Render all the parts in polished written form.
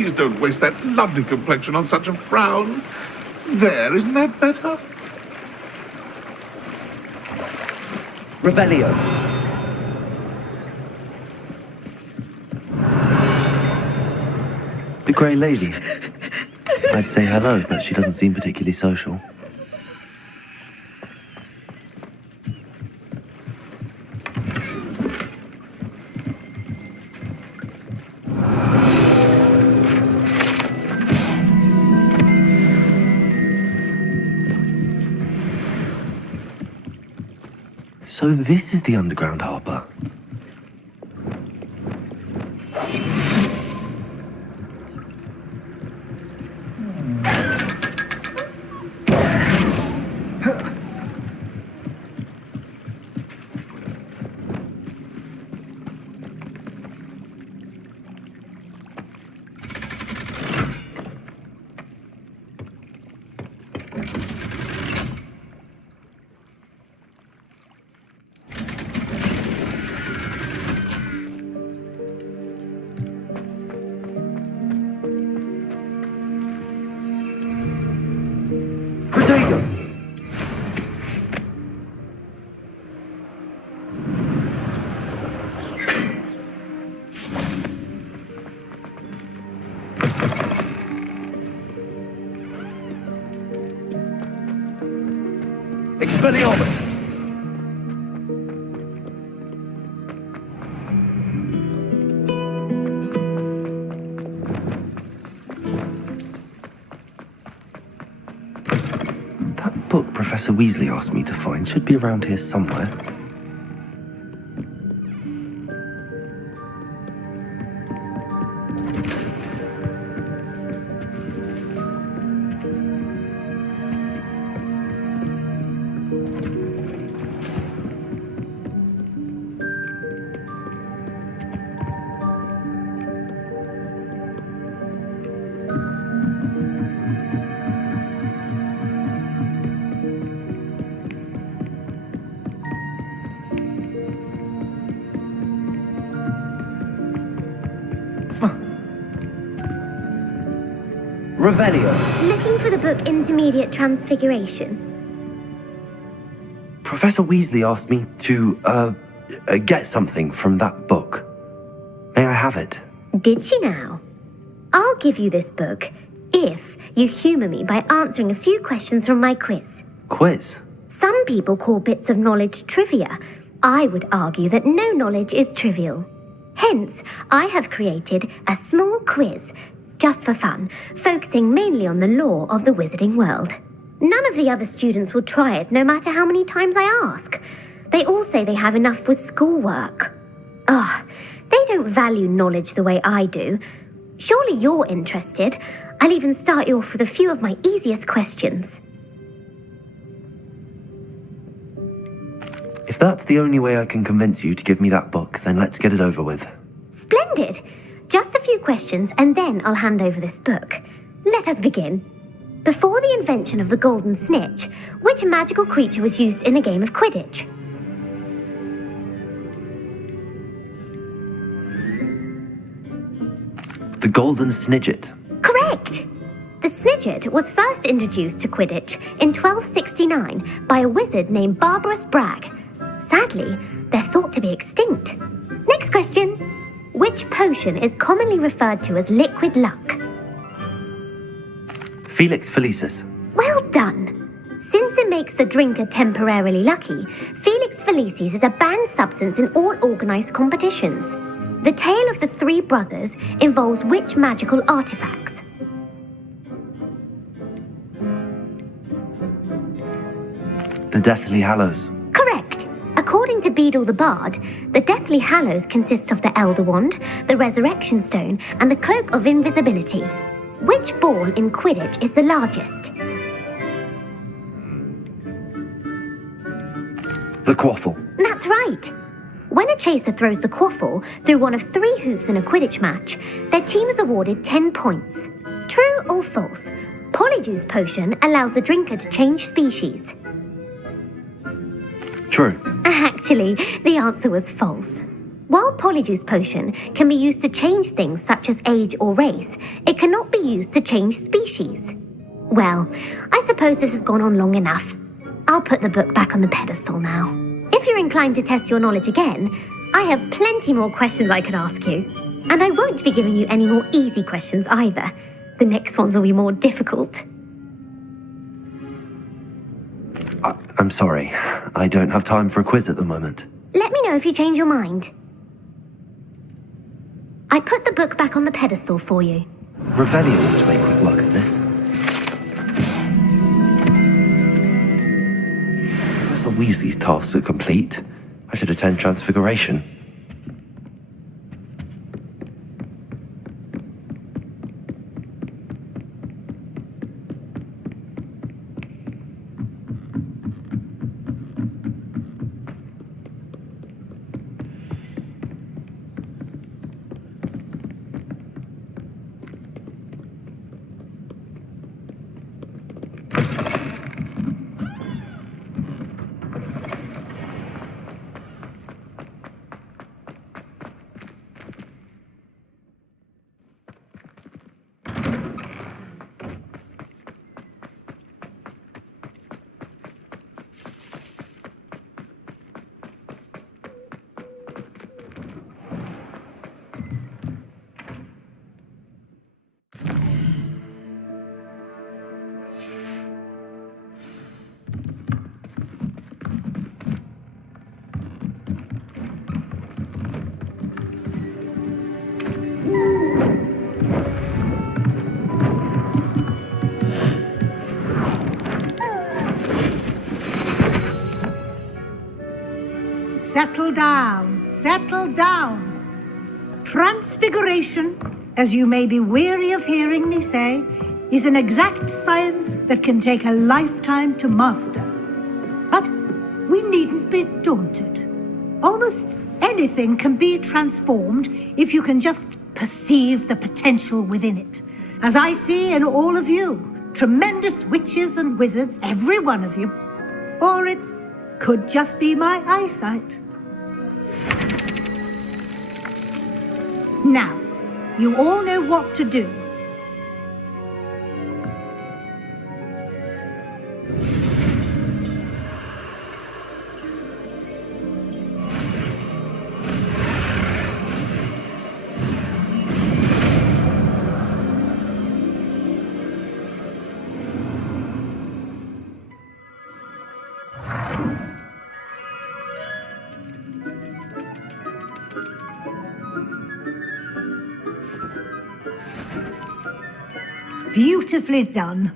Please don't waste that lovely complexion on such a frown. There, isn't that better? Revelio. The Grey Lady. I'd say hello, but she doesn't seem particularly social. So this is the underground harbour. Expelliarmus! That book Professor Weasley asked me to find should be around here somewhere. Revelio. Looking for the book Intermediate Transfiguration? Professor Weasley asked me to, get something from that book. May I have it? Did she now? I'll give you this book if you humour me by answering a few questions from my quiz. Quiz? Some people call bits of knowledge trivia. I would argue that no knowledge is trivial. Hence, I have created a small quiz, just for fun, focusing mainly on the lore of the wizarding world. None of the other students will try it, no matter how many times I ask. They all say they have enough with schoolwork. Ugh, they don't value knowledge the way I do. Surely you're interested. I'll even start you off with a few of my easiest questions. If that's the only way I can convince you to give me that book, then let's get it over with. Splendid! Just a few questions and then I'll hand over this book. Let us begin. Before the invention of the golden snitch, which magical creature was used in a game of Quidditch? The Golden Snidget. Correct! The Snidget was first introduced to Quidditch in 1269 by a wizard named Barbarous Bragg. Sadly, they're thought to be extinct. Next question. Which potion is commonly referred to as liquid luck? Felix Felicis. Well done. Since it makes the drinker temporarily lucky, Felix Felicis is a banned substance in all organised competitions. The tale of the three brothers involves which magical artifacts? The Deathly Hallows. Correct. According to Beedle the Bard, the Deathly Hallows consists of the Elder Wand, the Resurrection Stone, and the Cloak of Invisibility. Which ball in Quidditch is the largest? The Quaffle. That's right. When a chaser throws the quaffle through one of 3 hoops in a Quidditch match, their team is awarded 10 points. True or false? Polyjuice potion allows the drinker to change species. True. Actually, the answer was false. While Polyjuice Potion can be used to change things such as age or race, it cannot be used to change species. Well, I suppose this has gone on long enough. I'll put the book back on the pedestal now. If you're inclined to test your knowledge again, I have plenty more questions I could ask you. And I won't be giving you any more easy questions either. The next ones will be more difficult. I'm sorry. I don't have time for a quiz at the moment. Let me know if you change your mind. I put the book back on the pedestal for you. Revelio ought to make a quick look at this. As the Weasley's tasks are complete, I should attend Transfiguration. Settle down, settle down. Transfiguration, as you may be weary of hearing me say, is an exact science that can take a lifetime to master. But we needn't be daunted. Almost anything can be transformed if you can just perceive the potential within it. As I see in all of you, tremendous witches and wizards, every one of you. Or it could just be my eyesight. Now, you all know what to do. Beautifully done.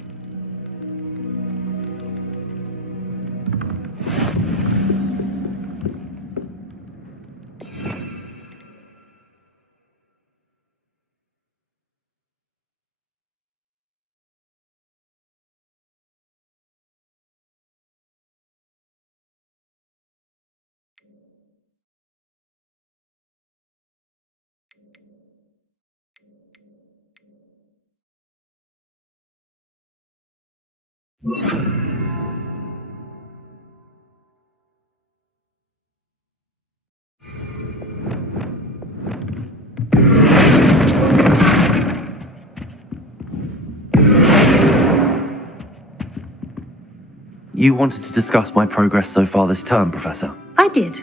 You wanted to discuss my progress so far this term, Professor? I did.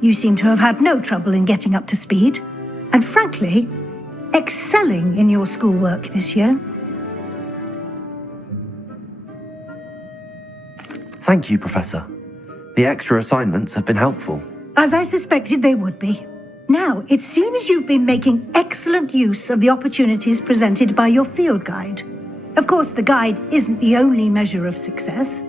You seem to have had no trouble in getting up to speed, and frankly, excelling in your schoolwork this year. Thank you, Professor. The extra assignments have been helpful. As I suspected they would be. Now, it seems you've been making excellent use of the opportunities presented by your field guide. Of course, the guide isn't the only measure of success.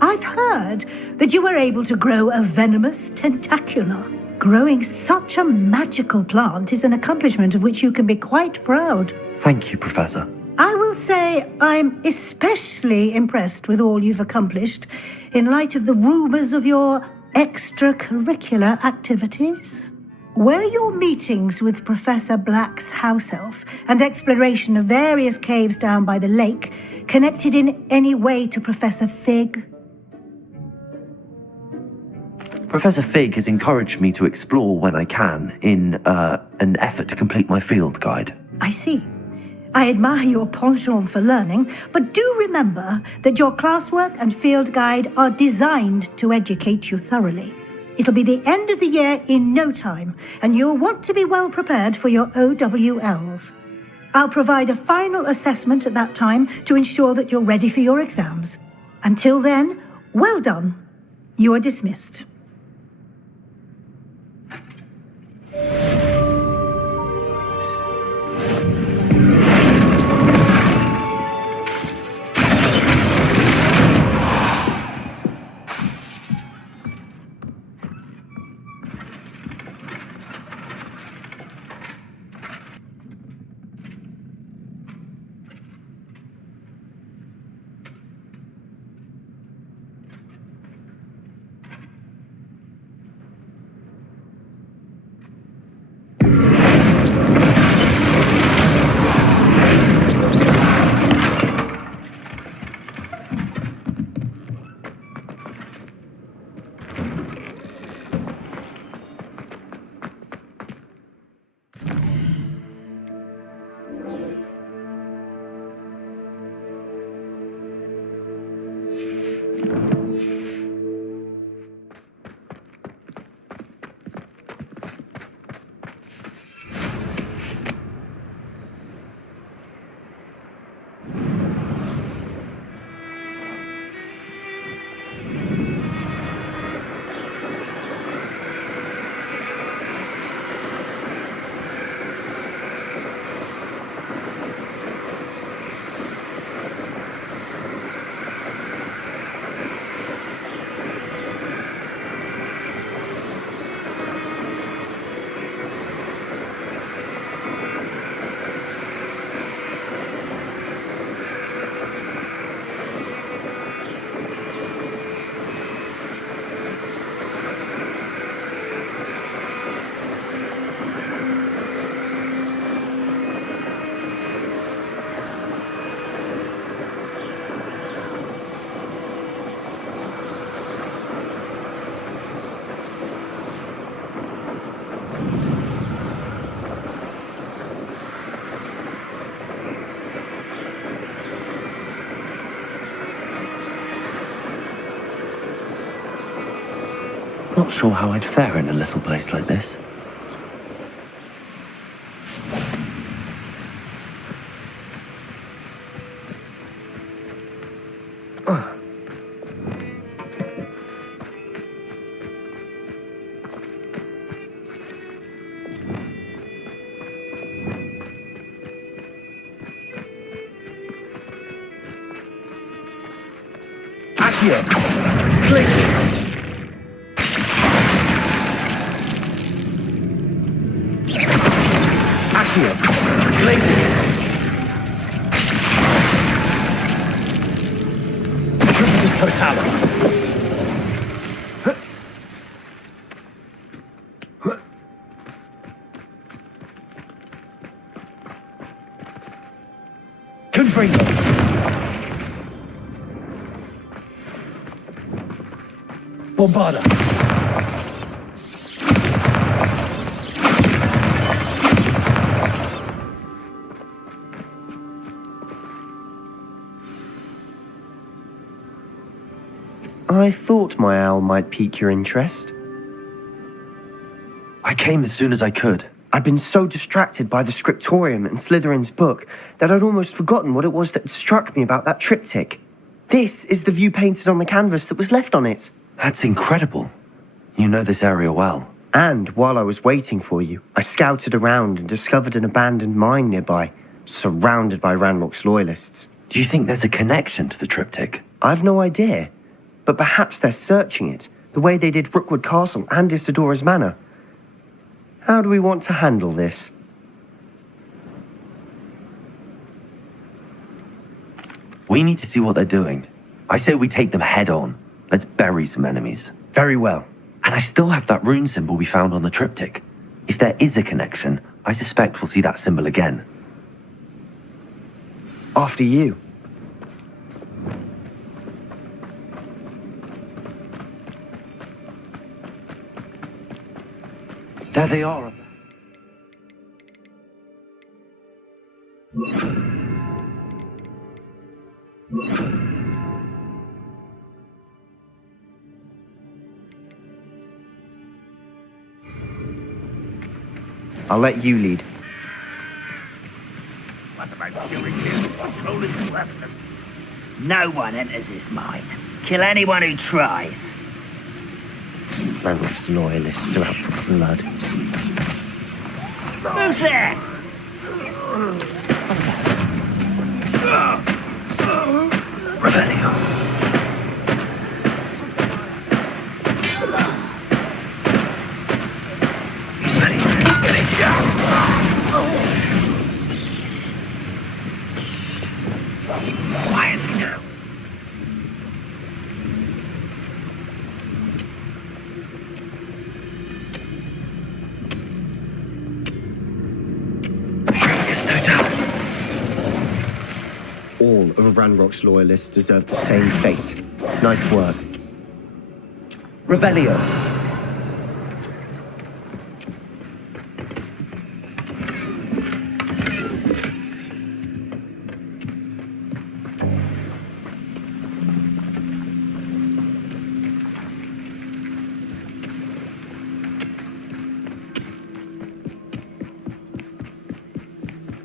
I've heard that you were able to grow a venomous tentacula. Growing such a magical plant is an accomplishment of which you can be quite proud. Thank you, Professor. I will say I'm especially impressed with all you've accomplished in light of the rumors of your extracurricular activities. Were your meetings with Professor Black's house elf and exploration of various caves down by the lake connected in any way to Professor Fig? Professor Fig has encouraged me to explore when I can in an effort to complete my field guide. I see. I admire your penchant for learning, but do remember that your classwork and field guide are designed to educate you thoroughly. It'll be the end of the year in no time, and you'll want to be well prepared for your OWLs. I'll provide a final assessment at that time to ensure that you're ready for your exams. Until then, well done. You are dismissed. Not sure how I'd fare in a little place like this. Accio. Places. Accio. Places. Tribulus Totalis. Confringo. Bombarda. I thought my owl might pique your interest. I came as soon as I could. I'd been so distracted by the scriptorium and Slytherin'S book that I'd almost forgotten what it was that struck me about that triptych. This is the view painted on the canvas that was left on it. That's incredible. You know this area well. And while I was waiting for you, I scouted around and discovered an abandoned mine nearby, surrounded by Ranrock's loyalists. Do you think there's a connection to the triptych? I've no idea, but perhaps they're searching it, the way they did Rookwood Castle and Isidora's Manor. How do we want to handle this? We need to see what they're doing. I say we take them head on. Let's bury some enemies. Very well. And I still have that rune symbol we found on the triptych. If there is a connection, I suspect we'll see that symbol again. After you. There they are. I'll let you lead. What about killing him? Controlling the weapon? No one enters this mine. Kill anyone who tries. Ranrock's loyalists are out for blood. Who's there? Revelio. Quietly now. All of Ranrock's loyalists deserve the same fate. Nice work. Revelio.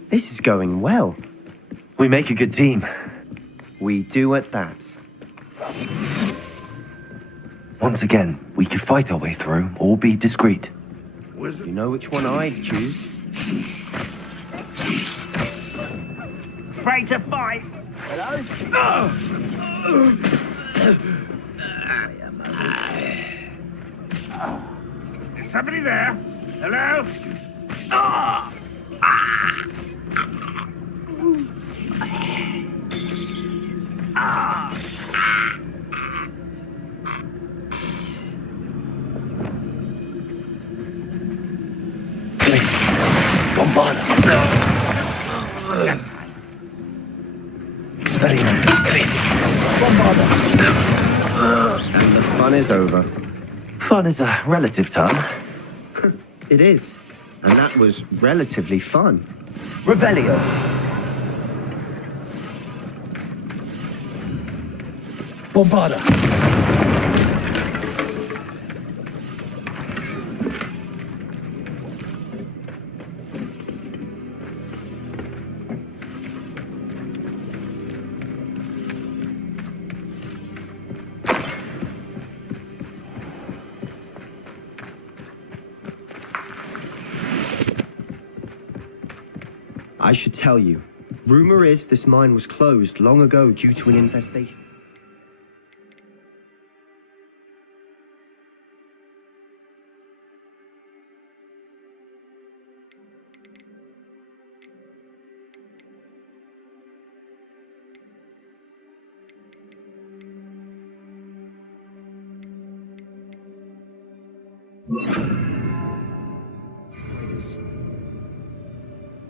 This is going well. We make a good team. We do at that. Once again, we could fight our way through or be discreet. You know which one I'd choose? Afraid to fight? Is somebody there? Hello? Bombada. Experiment. Bombada. And the fun is over. Fun is a relative term. It is. And that was relatively fun. Revelio. Bombada. I should tell you. Rumor is this mine was closed long ago due to an infestation.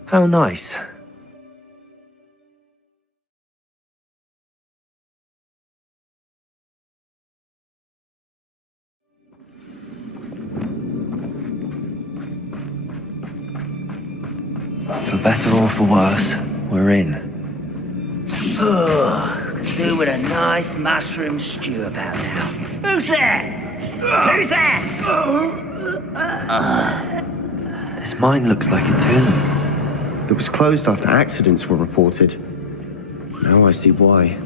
How nice. For better or for worse, we're in. Could do with a nice mushroom stew about now. Who's there? Who's there? This mine looks like a tomb. It was closed after accidents were reported. Now I see why.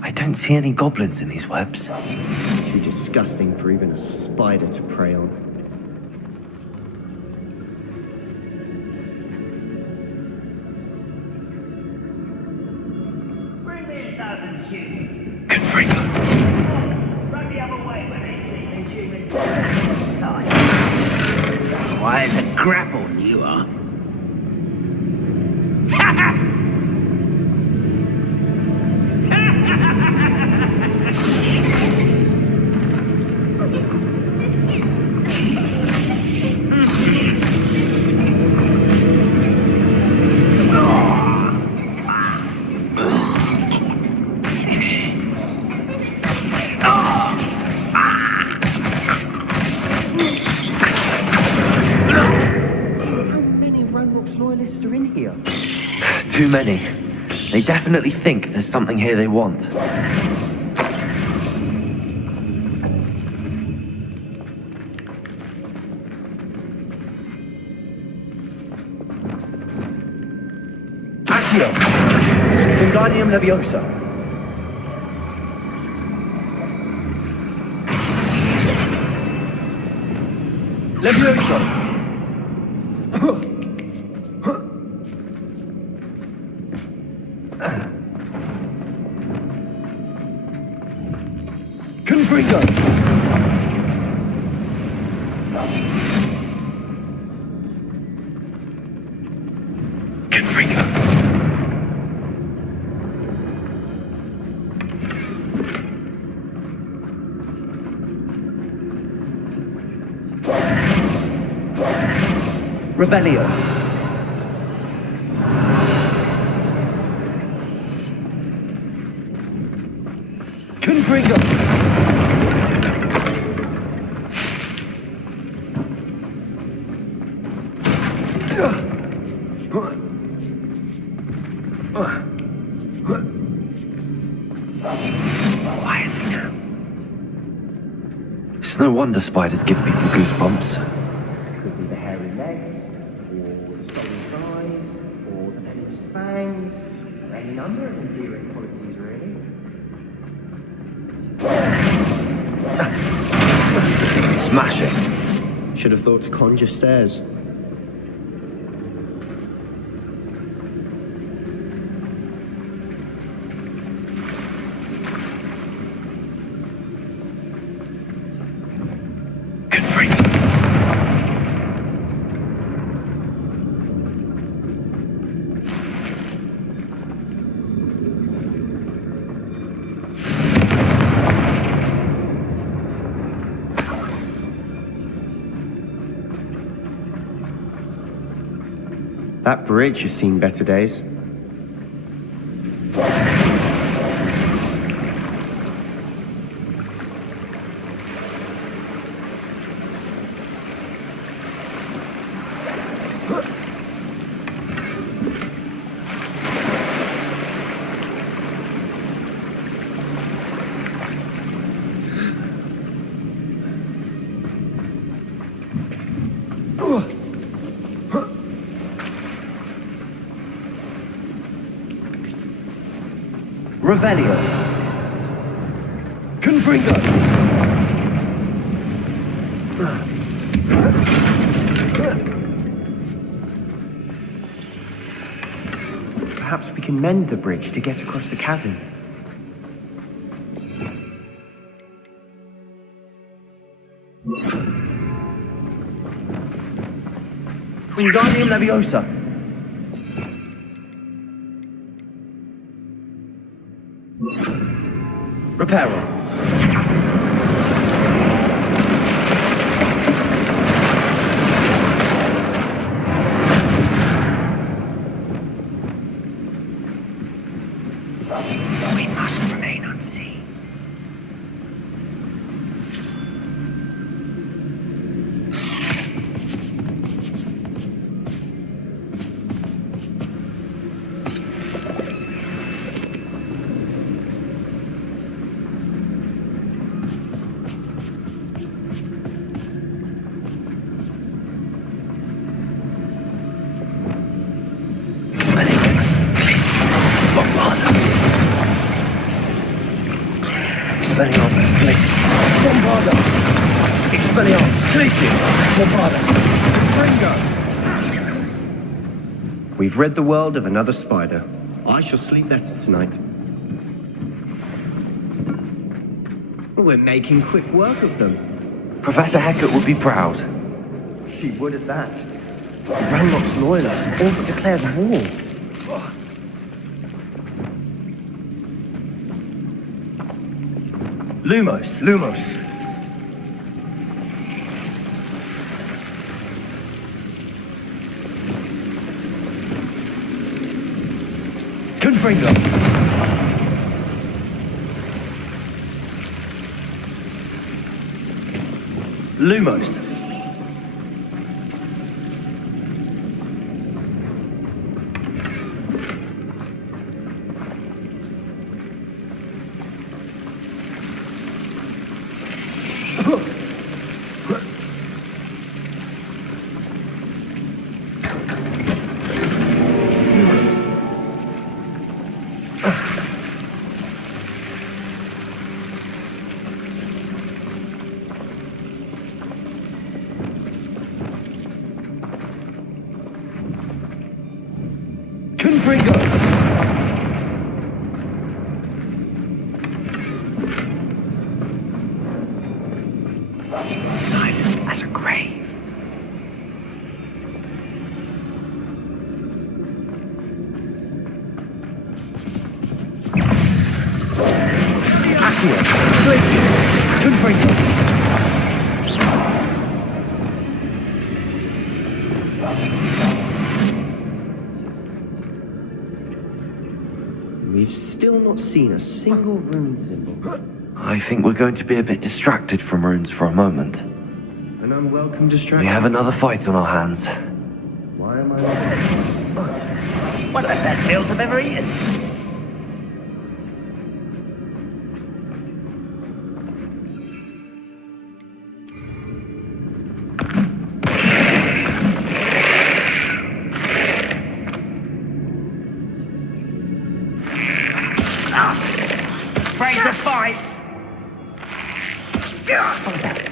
I don't see any goblins in these webs. Too disgusting for even a spider to prey on. Bring me a dozen humans. Confringo. Run the other way when they see me humans. Time. Why, it's a grapple, you are. Too many. They definitely think there's something here they want. Accio! Wingardium Leviosa. Leviosa! Confringo! Confringo! Revelio. Confringo. Quietly now. It's no wonder spiders give people goosebumps. Could be the hairy legs, or the strong eyes, or the venomous fangs, or any number of endearing qualities, really. Smashing. Should have thought to conjure stairs. That bridge has seen better days. Revelio. Confringo! Perhaps we can mend the bridge to get across the chasm. Wingardium Leviosa. Reparo. We must remain unseen. Expelliarmus, Glacius. Bombarda. Expelliarmus, Glacius. Bombarda. Confringo! We've rid the world of another spider. I shall sleep better tonight. We're making quick work of them. Professor Hecat would be proud. She would at that. Ranrock's loyalists all but declared war. Lumos. Lumos. Confringo. Lumos. Silent as a grave. Accio, Glacius, Confringo. We've still not seen a single rune symbol. I think we're going to be a bit distracted from runes for a moment. An unwelcome distraction. We have another fight on our hands. Why am I One of the best meals I've ever eaten. Afraid to fight. What's that?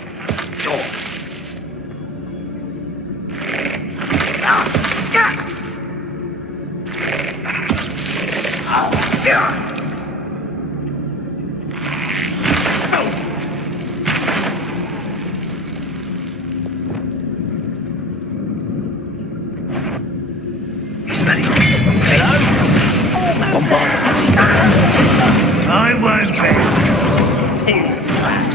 I won't be too slack.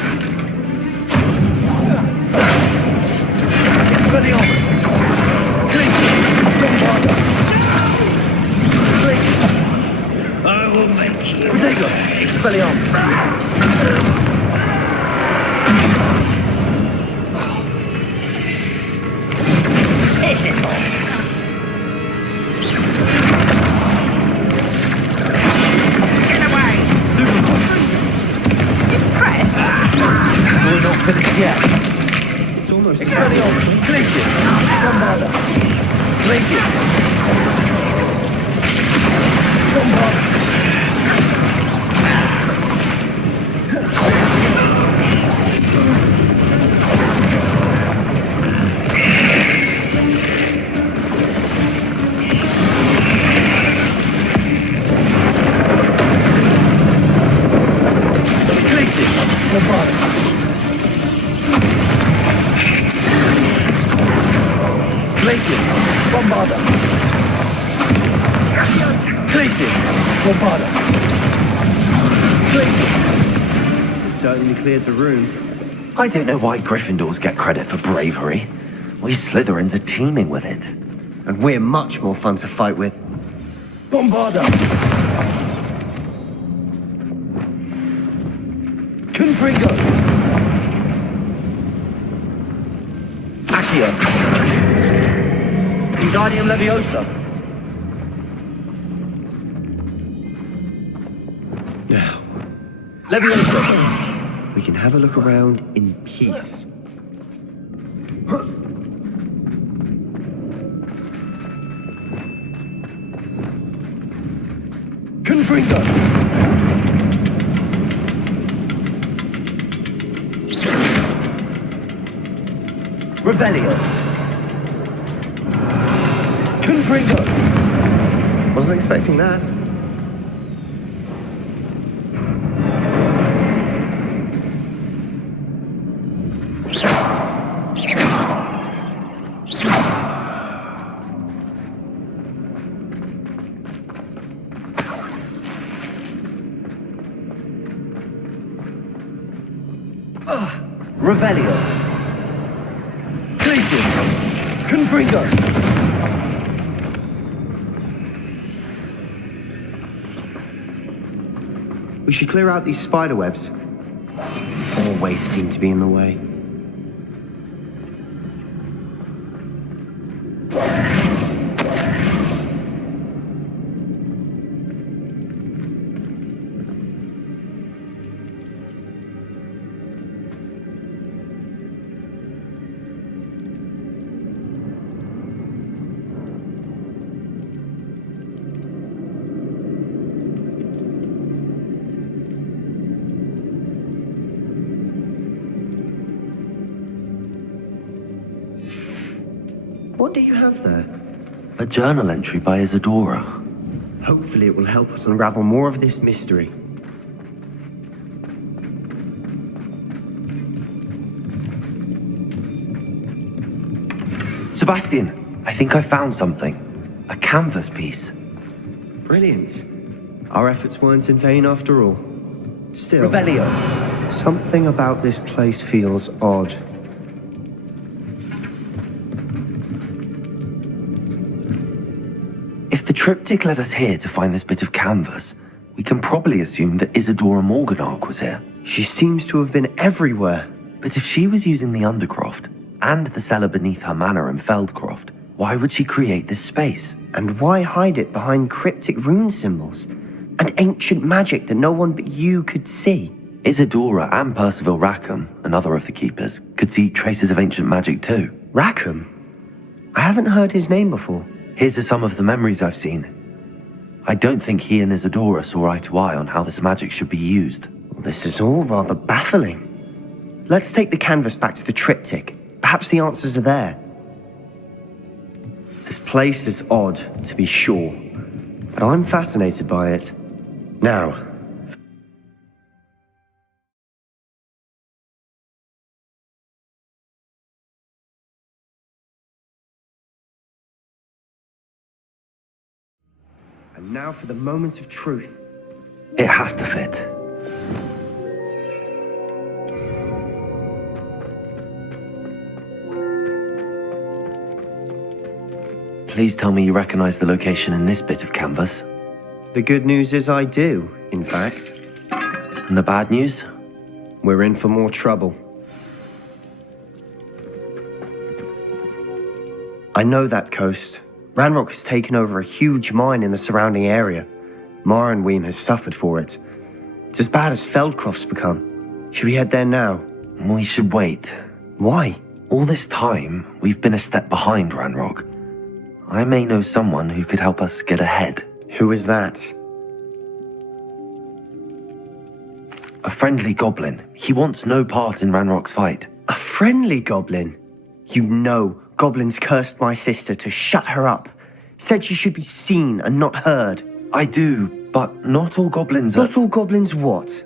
Expelliarmus! I will make you. Protego! Expelliarmus! Pitiful. Get away! Impressed? We're not finished yet. It's almost Expelliarmus! Glacius! Bombarda! Glacius! Bombarda! Glacius! Bombarda! Glacius! Bombarda! Glacius! We certainly cleared the room. I don't know why Gryffindors get credit for bravery. We Slytherins are teeming with it. And we're much more fun to fight with. Bombarda! Confringo! Accio! Wingardium Leviosa! Now, Leviosa! We can have a look around in peace. Confringo! Revelio! Confringo! Wasn't expecting that. Revelio! Glacius! Confringo! We should clear out these spider webs. Always seem to be in the way. What do you have there? A journal entry by Isadora. Hopefully it will help us unravel more of this mystery. Sebastian, I think I found something. A canvas piece. Brilliant. Our efforts weren't in vain after all. Still, Revelio. something about this place feels odd. If the triptych led us here to find this bit of canvas, we can probably assume that Isadora Morganark was here. She seems to have been everywhere. But if she was using the Undercroft and the cellar beneath her manor in Feldcroft, why would she create this space? And why hide it behind cryptic rune symbols and ancient magic that no one but you could see? Isadora and Percival Rackham, another of the keepers, could see traces of ancient magic too. Rackham? I haven't heard his name before. Here's some of the memories I've seen. I don't think he and Isadora saw eye to eye on how this magic should be used. This is all rather baffling. Let's take the canvas back to the triptych. Perhaps the answers are there. This place is odd, to be sure, but I'm fascinated by it. Now, and now for the moment of truth. It has to fit. Please tell me you recognize the location in this bit of canvas. The good news is I do, in fact. And the bad news? We're in for more trouble. I know that coast. Ranrock has taken over a huge mine in the surrounding area. Marenweem has suffered for it. It's as bad as Feldcroft's become. Should we head there now? We should wait. Why? All this time, we've been a step behind Ranrock. I may know someone who could help us get ahead. Who is that? A friendly goblin. He wants no part in Ranrock's fight. A friendly goblin? You know goblins cursed my sister to shut her up. Said she should be seen and not heard. I do, but not all goblins are... Not all goblins what?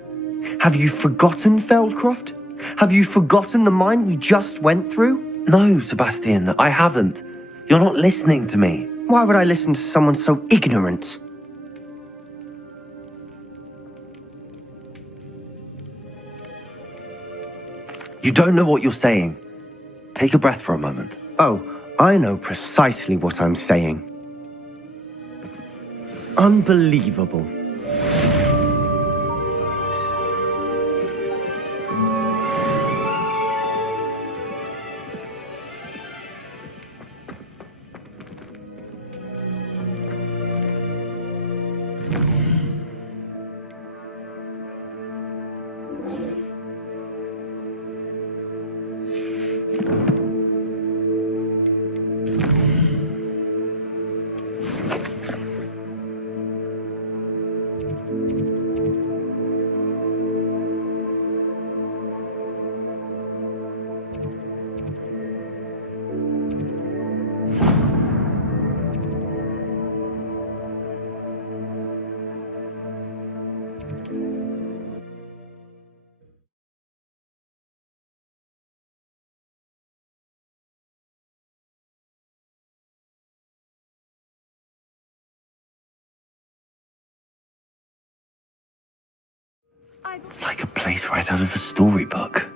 Have you forgotten Feldcroft? Have you forgotten the mine we just went through? No, Sebastian, I haven't. You're not listening to me. Why would I listen to someone so ignorant? You don't know what you're saying. Take a breath for a moment. Oh, I know precisely what I'm saying. Unbelievable. It's like a place right out of a storybook.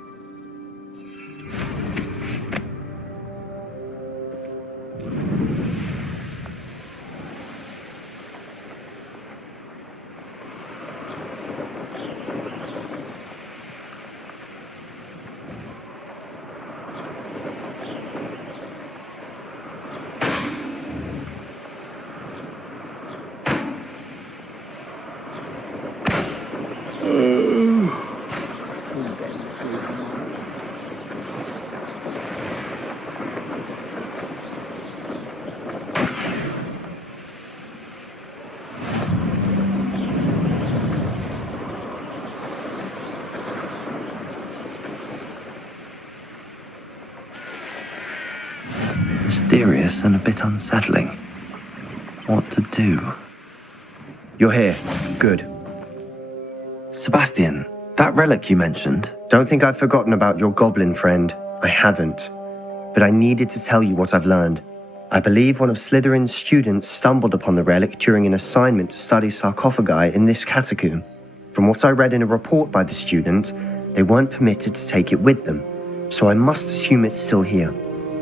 mysterious and a bit unsettling. What to do? You're here. Good. Sebastian, that relic you mentioned. Don't think I've forgotten about your goblin friend. I haven't. But I needed to tell you what I've learned. I believe one of Slytherin's students stumbled upon the relic during an assignment to study sarcophagi in this catacomb. From what I read in a report by the student, they weren't permitted to take it with them, so I must assume it's still here.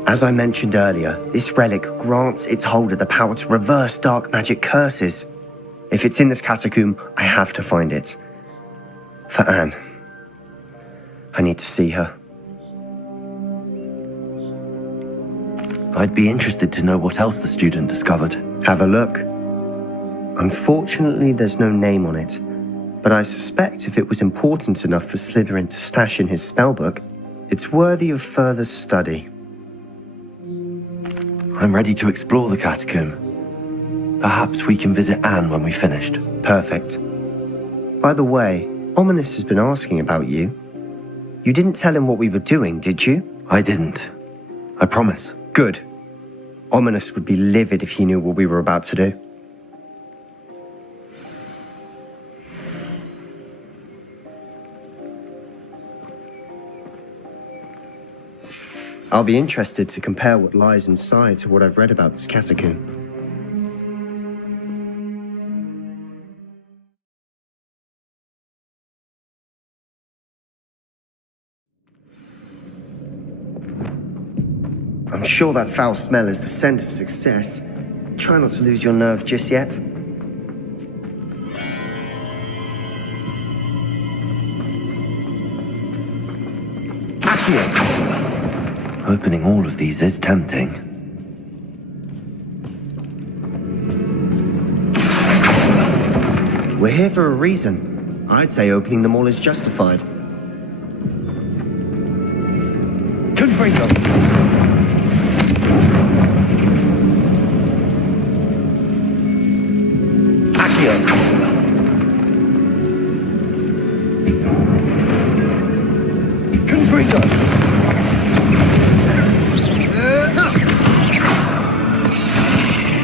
As I mentioned earlier, this relic grants its holder the power to reverse dark magic curses. If it's in this catacomb, I have to find it. For Anne. I need to see her. I'd be interested to know what else the student discovered. Have a look. Unfortunately, there's no name on it, but I suspect if it was important enough for Slytherin to stash in his spellbook, it's worthy of further study. I'm ready to explore the catacomb. Perhaps we can visit Anne when we've finished. Perfect. By the way, Ominous has been asking about you. You didn't tell him what we were doing, did you? I didn't. I promise. Good. Ominous would be livid if he knew what we were about to do. I'll be interested to compare what lies inside to what I've read about this catacomb. I'm sure that foul smell is the scent of success. Try not to lose your nerve just yet. Opening all of these is tempting. We're here for a reason. I'd say opening them all is justified. Confringo!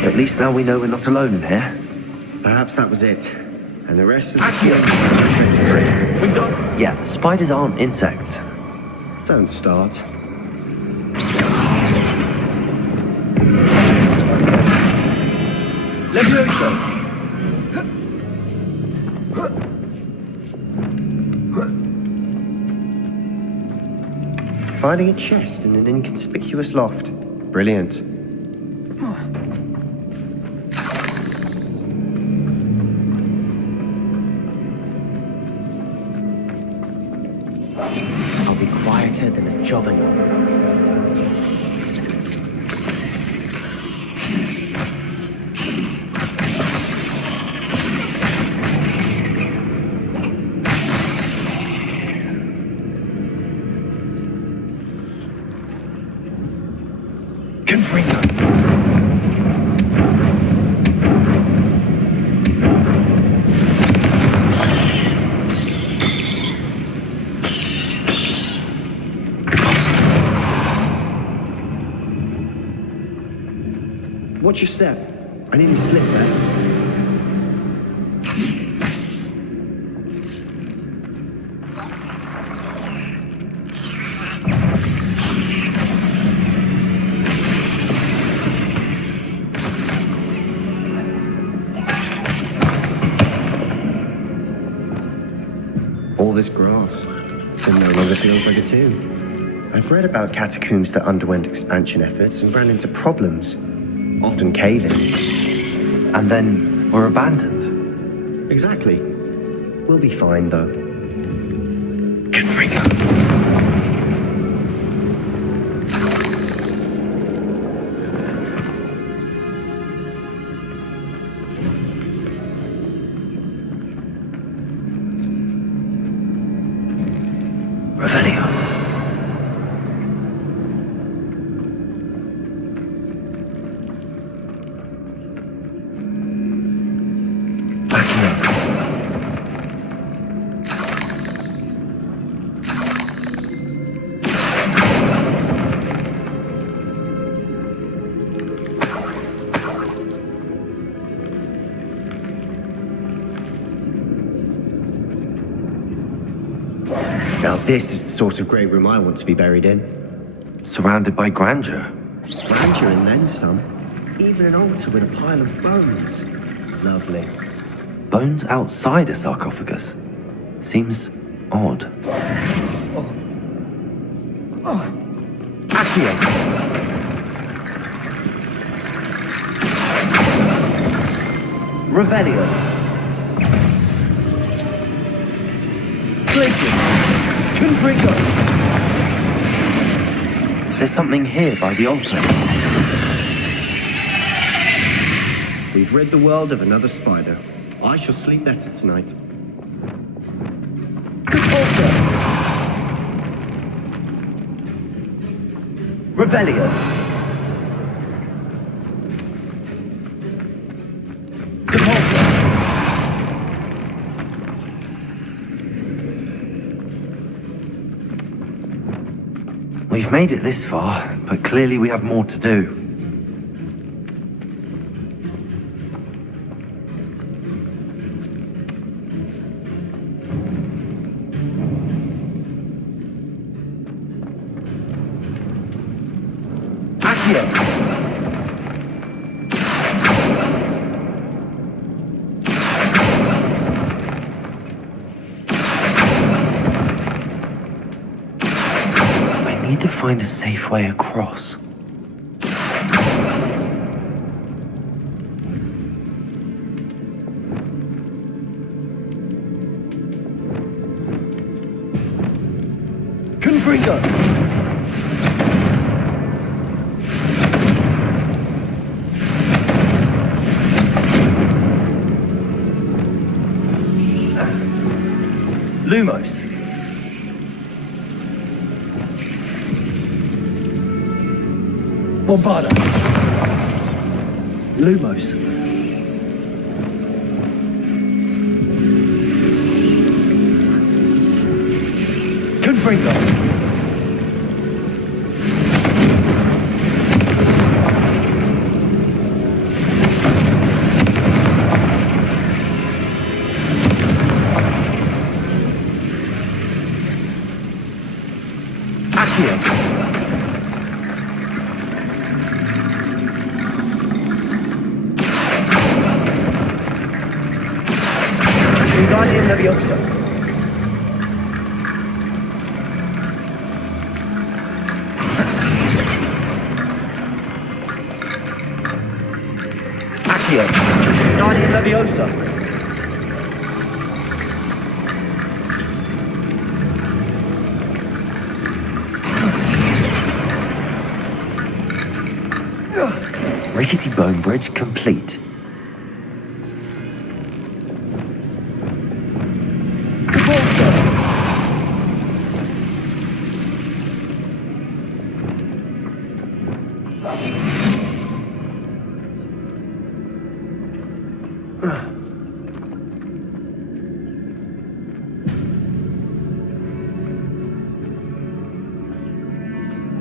At least now we know we're not alone in here. Perhaps that was it. And the rest of the Yeah, spiders aren't insects. Don't start. Levioso! Finding a chest in an inconspicuous loft. Brilliant. I'll be quieter than a jobberknoll. Watch your step. I nearly slipped there. All this grass. It no longer feels like a tomb. I've read about catacombs that underwent expansion efforts and ran into problems. Often cave-ins. And then were abandoned. Exactly. We'll be fine, though. Confringo. Revelio. Now this is the sort of grey room I want to be buried in. Surrounded by grandeur. Grandeur and then some. Even an altar with a pile of bones. Lovely. Bones outside a sarcophagus. Seems odd. Accio! Revelio. Places. Confringo. There's something here by the altar. We've rid the world of another spider. I shall sleep better tonight. Altar. Revelio. Depulsor. We've made it this far, but clearly we have more to do. I need to find a safe way across. Confringo. Lumos. Bombarda. Lumos. Confringo. Wingardium Leviosa. Accio. Wingardium Leviosa. Rickety bone bridge complete.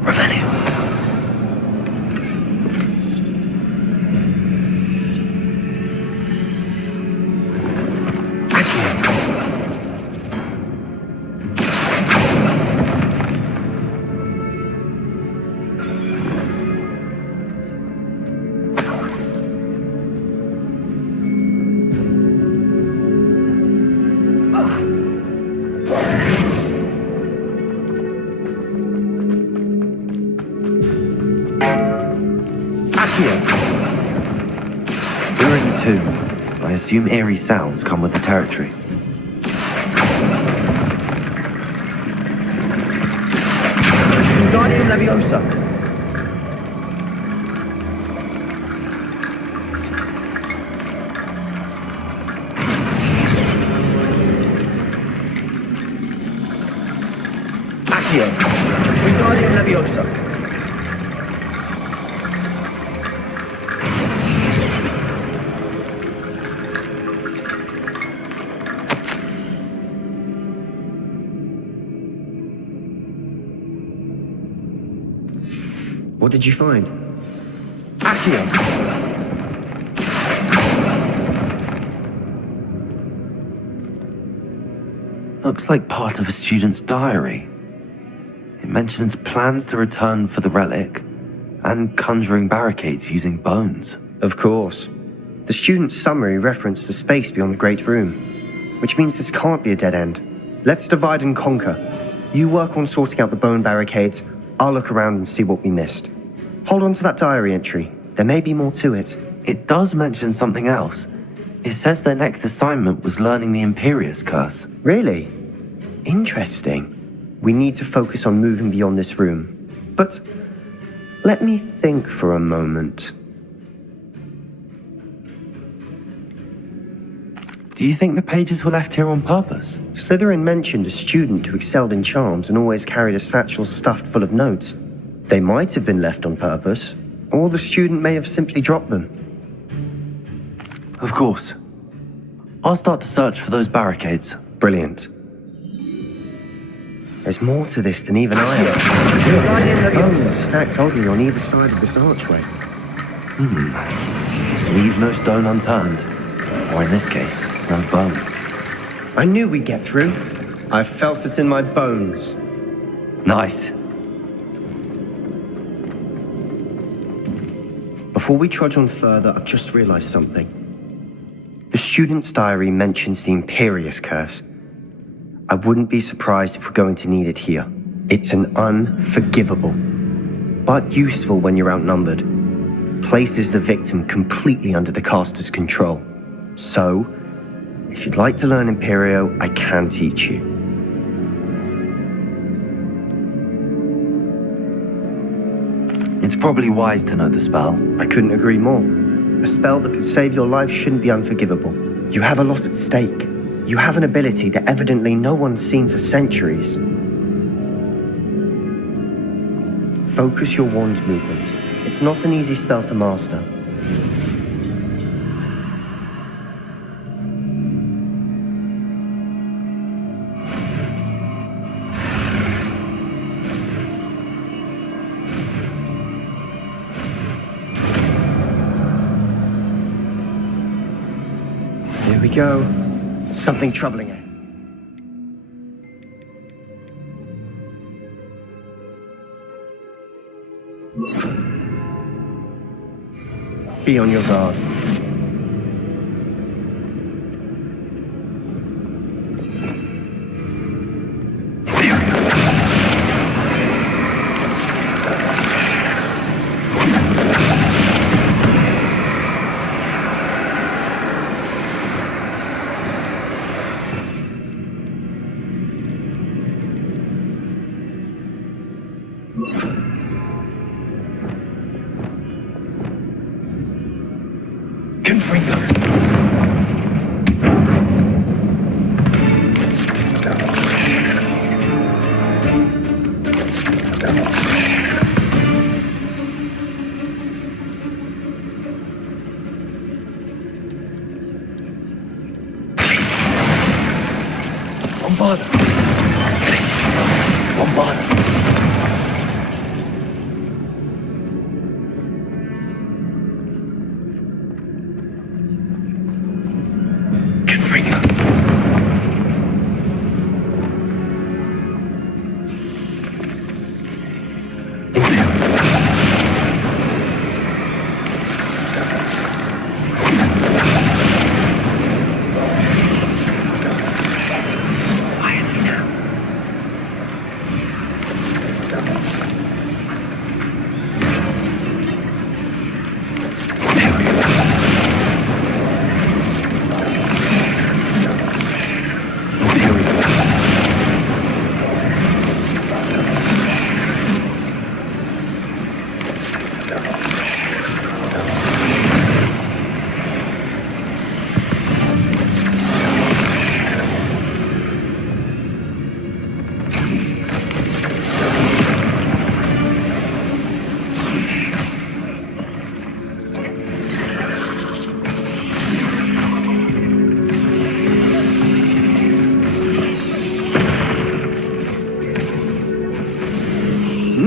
Revelio. We're in the tomb. I assume eerie sounds come with the territory. Wingardium Leviosa. Accio. Wingardium Leviosa. What did you find? Accio. Looks like part of a student's diary. It mentions plans to return for the relic and conjuring barricades using bones. Of course. The student's summary referenced the space beyond the Great Room, which means this can't be a dead end. Let's divide and conquer. You work on sorting out the bone barricades, I'll look around and see what we missed. Hold on to that diary entry. There may be more to it. It does mention something else. It says their next assignment was learning the Imperious curse. Really? Interesting. We need to focus on moving beyond this room. But let me think for a moment. Do you think the pages were left here on purpose? Slytherin mentioned a student who excelled in charms and always carried a satchel stuffed full of notes. They might have been left on purpose, or the student may have simply dropped them. Of course. I'll start to search for those barricades. Brilliant. There's more to this than even I know. Wingardium Bones Leviosa. stacked oddly on either side of this archway. Leave no stone unturned. Or in this case, no bone. I knew we'd get through. I felt it in my bones. Nice. Before we trudge on further, I've just realized something. The student's diary mentions the Imperious curse. I wouldn't be surprised if we're going to need it here. It's an unforgivable, but useful when you're outnumbered. Places the victim completely under the caster's control. So, if you'd like to learn Imperio, I can teach you. It's probably wise to know the spell. I couldn't agree more. A spell that could save your life shouldn't be unforgivable. You have a lot at stake. You have an ability that evidently no one's seen for centuries. Focus your wand's movement. It's not an easy spell to master. Here we go. Something troubling it. Be on your guard.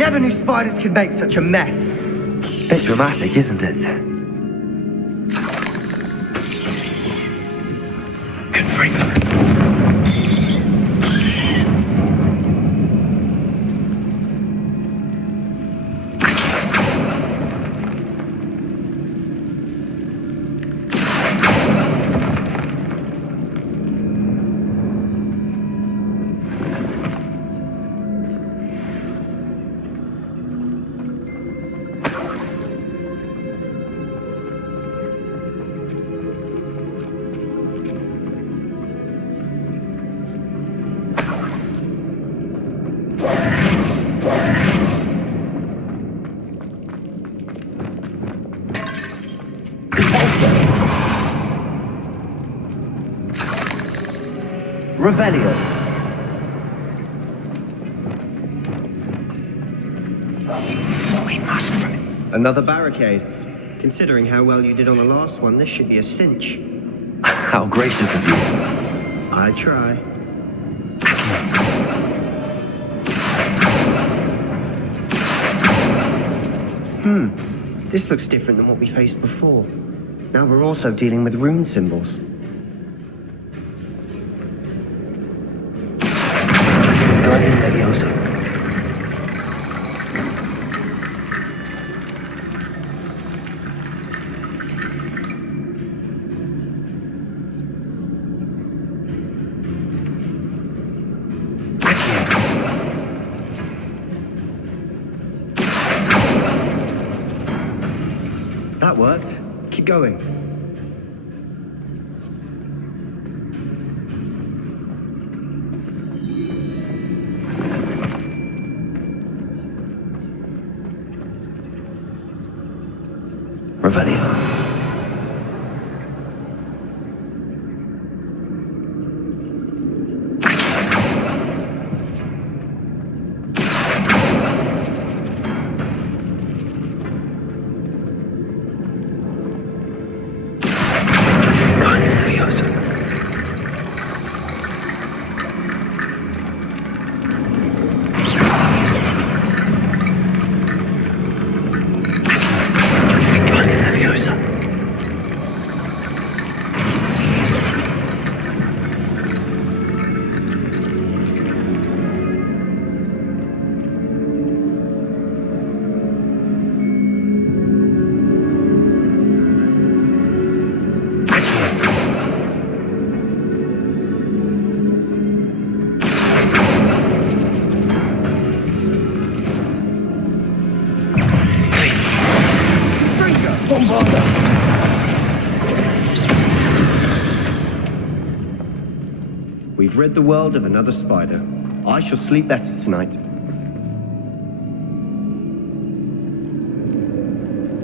Never knew spiders could make such a mess. Bit dramatic, isn't it? Revelio. We must. Another barricade. Considering how well you did on the last one, this should be a cinch. How gracious of you. I try. This looks different than what we faced before. Now we're also dealing with rune symbols. Guardian Leviosa. That worked. Keep going. Revelio. We've rid the world of another spider. I shall sleep better tonight.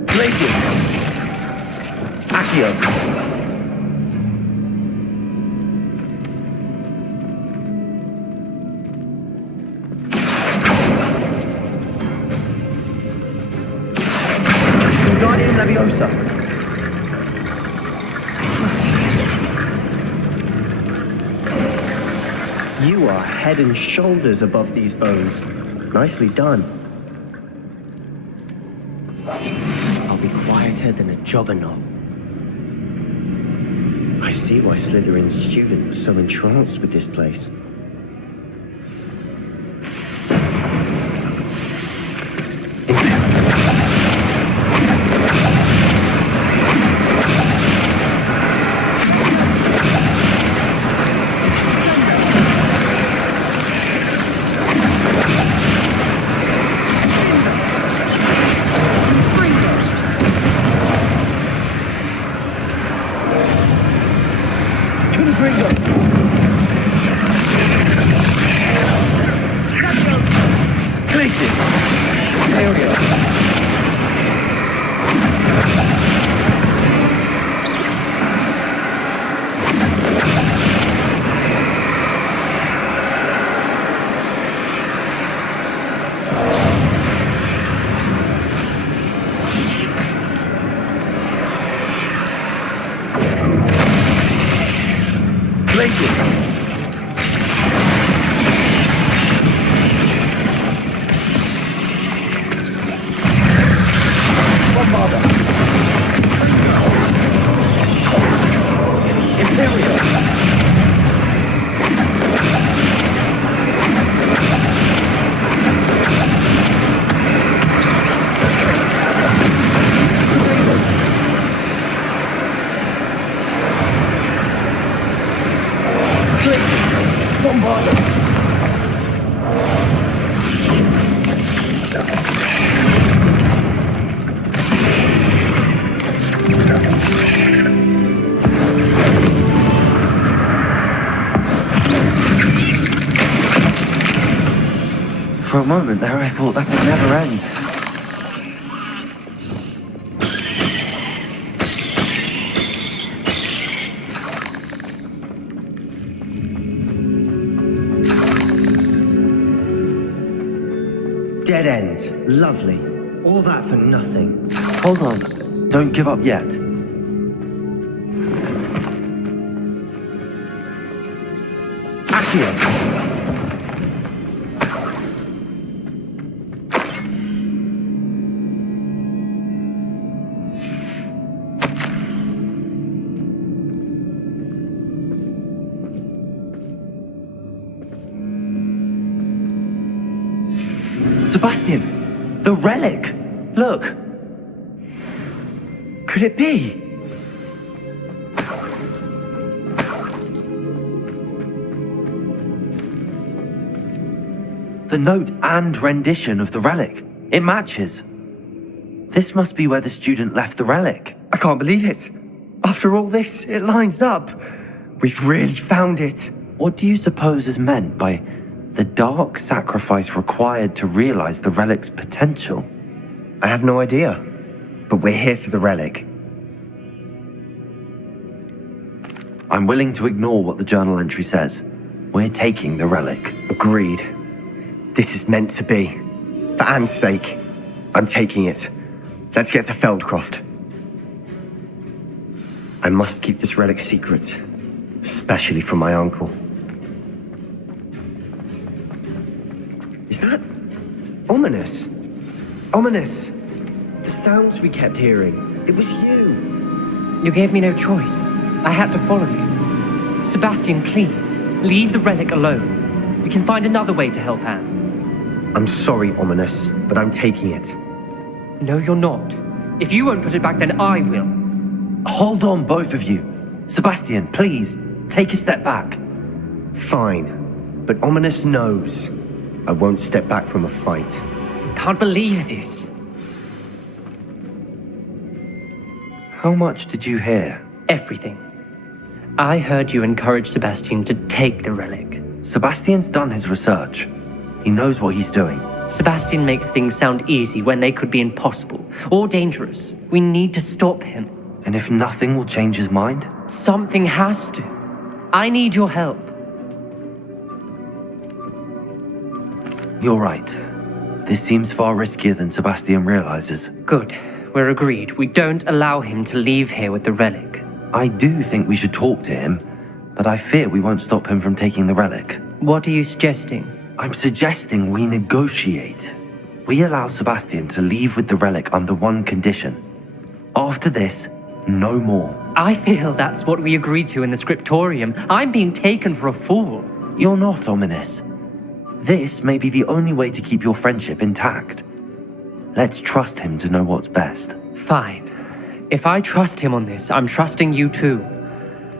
Glacius. Accio. Guardian Leviosa. You are head and shoulders above these bones. Nicely done. I'll be quieter than a jobberknoll. I see why Slytherin's student was so entranced with this place. For a moment there, I thought that would never end. dead end. Lovely. All that for nothing. Hold on. Don't give up yet. Accio! Sebastian! The relic! Look! Could it be? The note and rendition of the relic. It matches. This must be where the student left the relic. I can't believe it. After all this, it lines up. We've really found it. What do you suppose is meant by the dark sacrifice required to realize the relic's potential? I have no idea. But we're here for the relic. I'm willing to ignore what the journal entry says. We're taking the relic. Agreed. This is meant to be. For Anne's sake, I'm taking it. Let's get to Feldcroft. I must keep this relic secret, especially from my uncle. Is that ominous? Ominous! The sounds we kept hearing. It was you. You gave me no choice. I had to follow you. Sebastian, please, leave the relic alone. We can find another way to help Anne. I'm sorry, Ominous, but I'm taking it. No, you're not. If you won't put it back, then I will. Hold on, both of you. Sebastian, please, take a step back. Fine, but Ominous knows I won't step back from a fight. Can't believe this. How much did you hear? Everything. I heard you encourage Sebastian to take the relic. Sebastian's done his research. He knows what he's doing. Sebastian makes things sound easy when they could be impossible or dangerous. We need to stop him. And if nothing will change his mind? Something has to. I need your help. You're right. This seems far riskier than Sebastian realizes. Good. We're agreed. We don't allow him to leave here with the relic. I do think we should talk to him, but I fear we won't stop him from taking the relic. What are you suggesting? I'm suggesting we negotiate. We allow Sebastian to leave with the relic under one condition. After this, no more. I feel that's what we agreed to in the scriptorium. I'm being taken for a fool. You're not, Ominous. This may be the only way to keep your friendship intact. Let's trust him to know what's best. Fine. If I trust him on this, I'm trusting you too.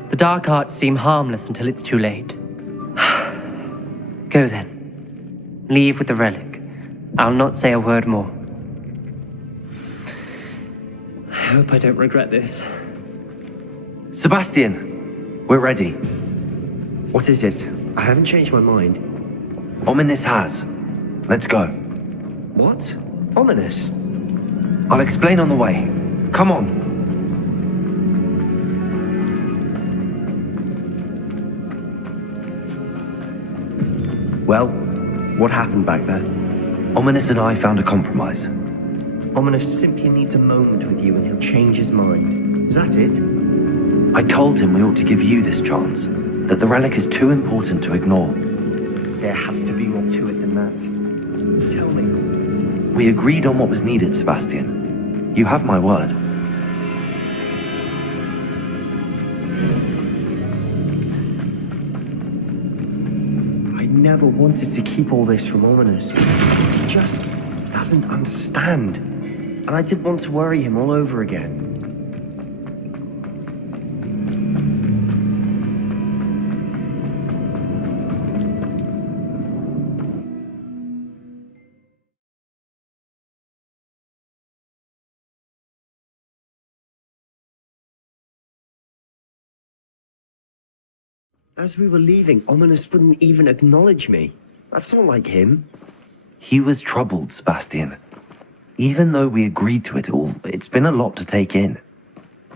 The dark arts seem harmless until it's too late. Go then. Leave with the relic. I'll not say a word more. I hope I don't regret this. Sebastian, we're ready. What is it? I haven't changed my mind. Ominous has. Let's go. What? Ominous? I'll explain on the way. Come on. Well, what happened back there? Ominous and I found a compromise. Ominous simply needs a moment with you and he'll change his mind. Is that it? I told him we ought to give you this chance, that the relic is too important to ignore. There has to be more to it than that. Tell me. We agreed on what was needed, Sebastian. You have my word. I never wanted to keep all this from Ominous. He just doesn't understand. And I didn't want to worry him all over again. As we were leaving, Ominous wouldn't even acknowledge me. That's not like him. He was troubled, Sebastian. Even though we agreed to it all, it's been a lot to take in.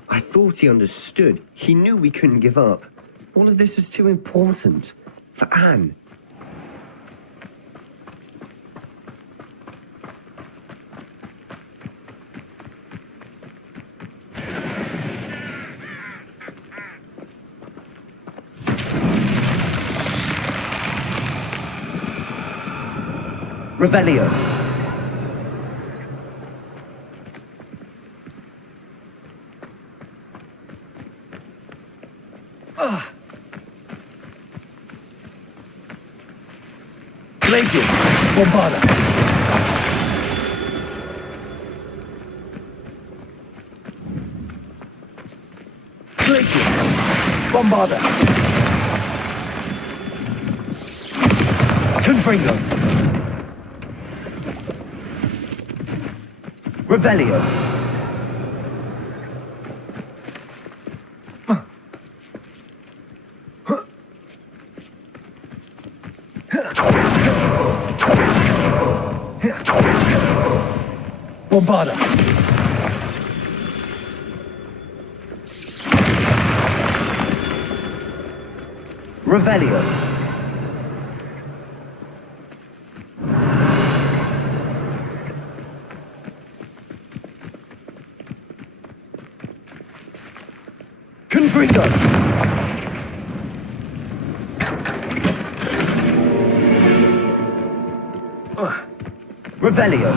I thought he understood. He knew we couldn't give up. All of this is too important. For Anne. Revelio. Glacius. Bombarda. Glacius. Bombarda. Confringo. Revelio. Bombarda. Revelio. Confringo. Revelio.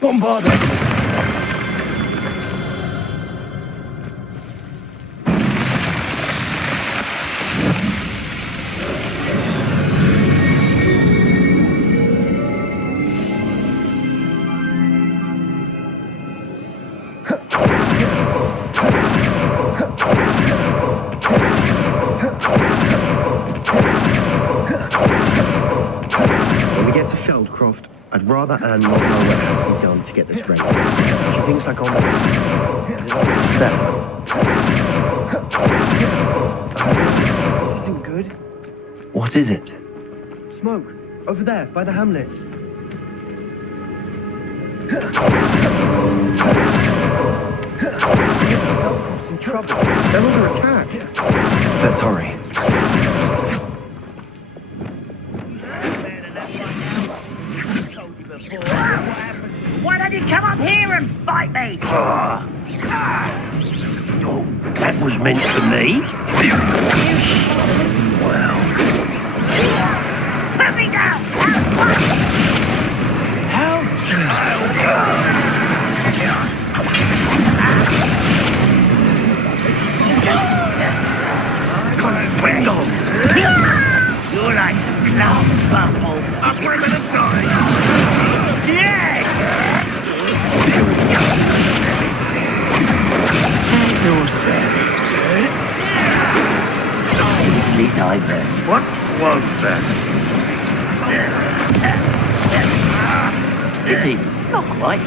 Bombarda. When we get to Feldcroft, I'd rather Anne not know what had to be done to get this ready. She thinks like I'm upset. This isn't good. What is it? Smoke. Over there, by the hamlets. Feldcroft's in trouble. They're under attack. Let's hurry. Why don't you come up here and fight me? Oh, that was meant for me. Well. Put me down! Help! Confringo! You're like love bubble. I'm gonna die. Yeah! Yourselves. What was that? Pity. Not quite.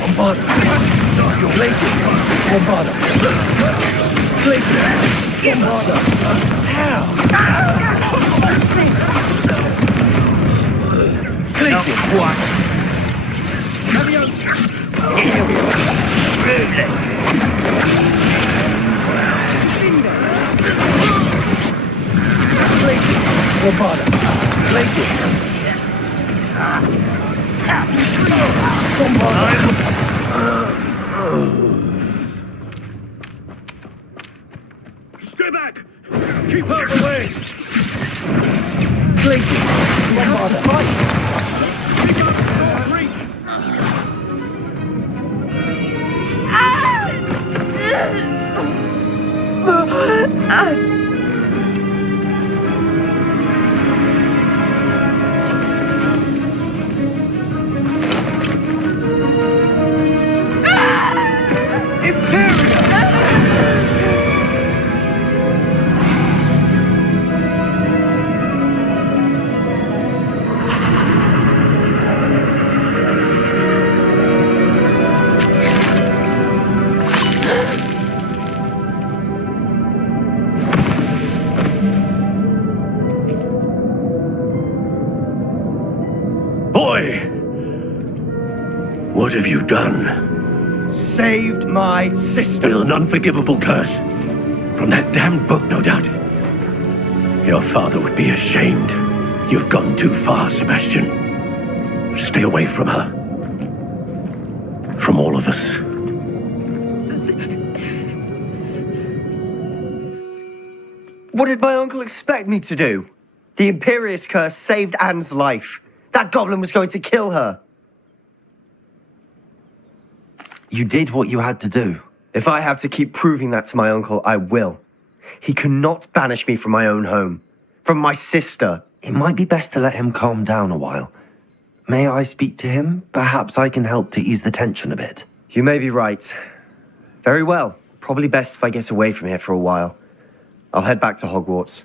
Bombarda. Glacius. Bombarda. Glacius. Bombarda. How? Glacius. What? Glacius. Bombarda. Glacius. Stay back! Keep out of the way! Glacius. Bombarda. Speak up! Reach! What have you done? Saved my sister. With an unforgivable curse. From that damned book, no doubt. Your father would be ashamed. You've gone too far, Sebastian. Stay away from her. From all of us. What did my uncle expect me to do? The Imperious curse saved Anne's life. That goblin was going to kill her. You did what you had to do. If I have to keep proving that to my uncle, I will. He cannot banish me from my own home. From my sister. It might be best to let him calm down a while. May I speak to him? Perhaps I can help to ease the tension a bit. You may be right. Very well. Probably best if I get away from here for a while. I'll head back to Hogwarts.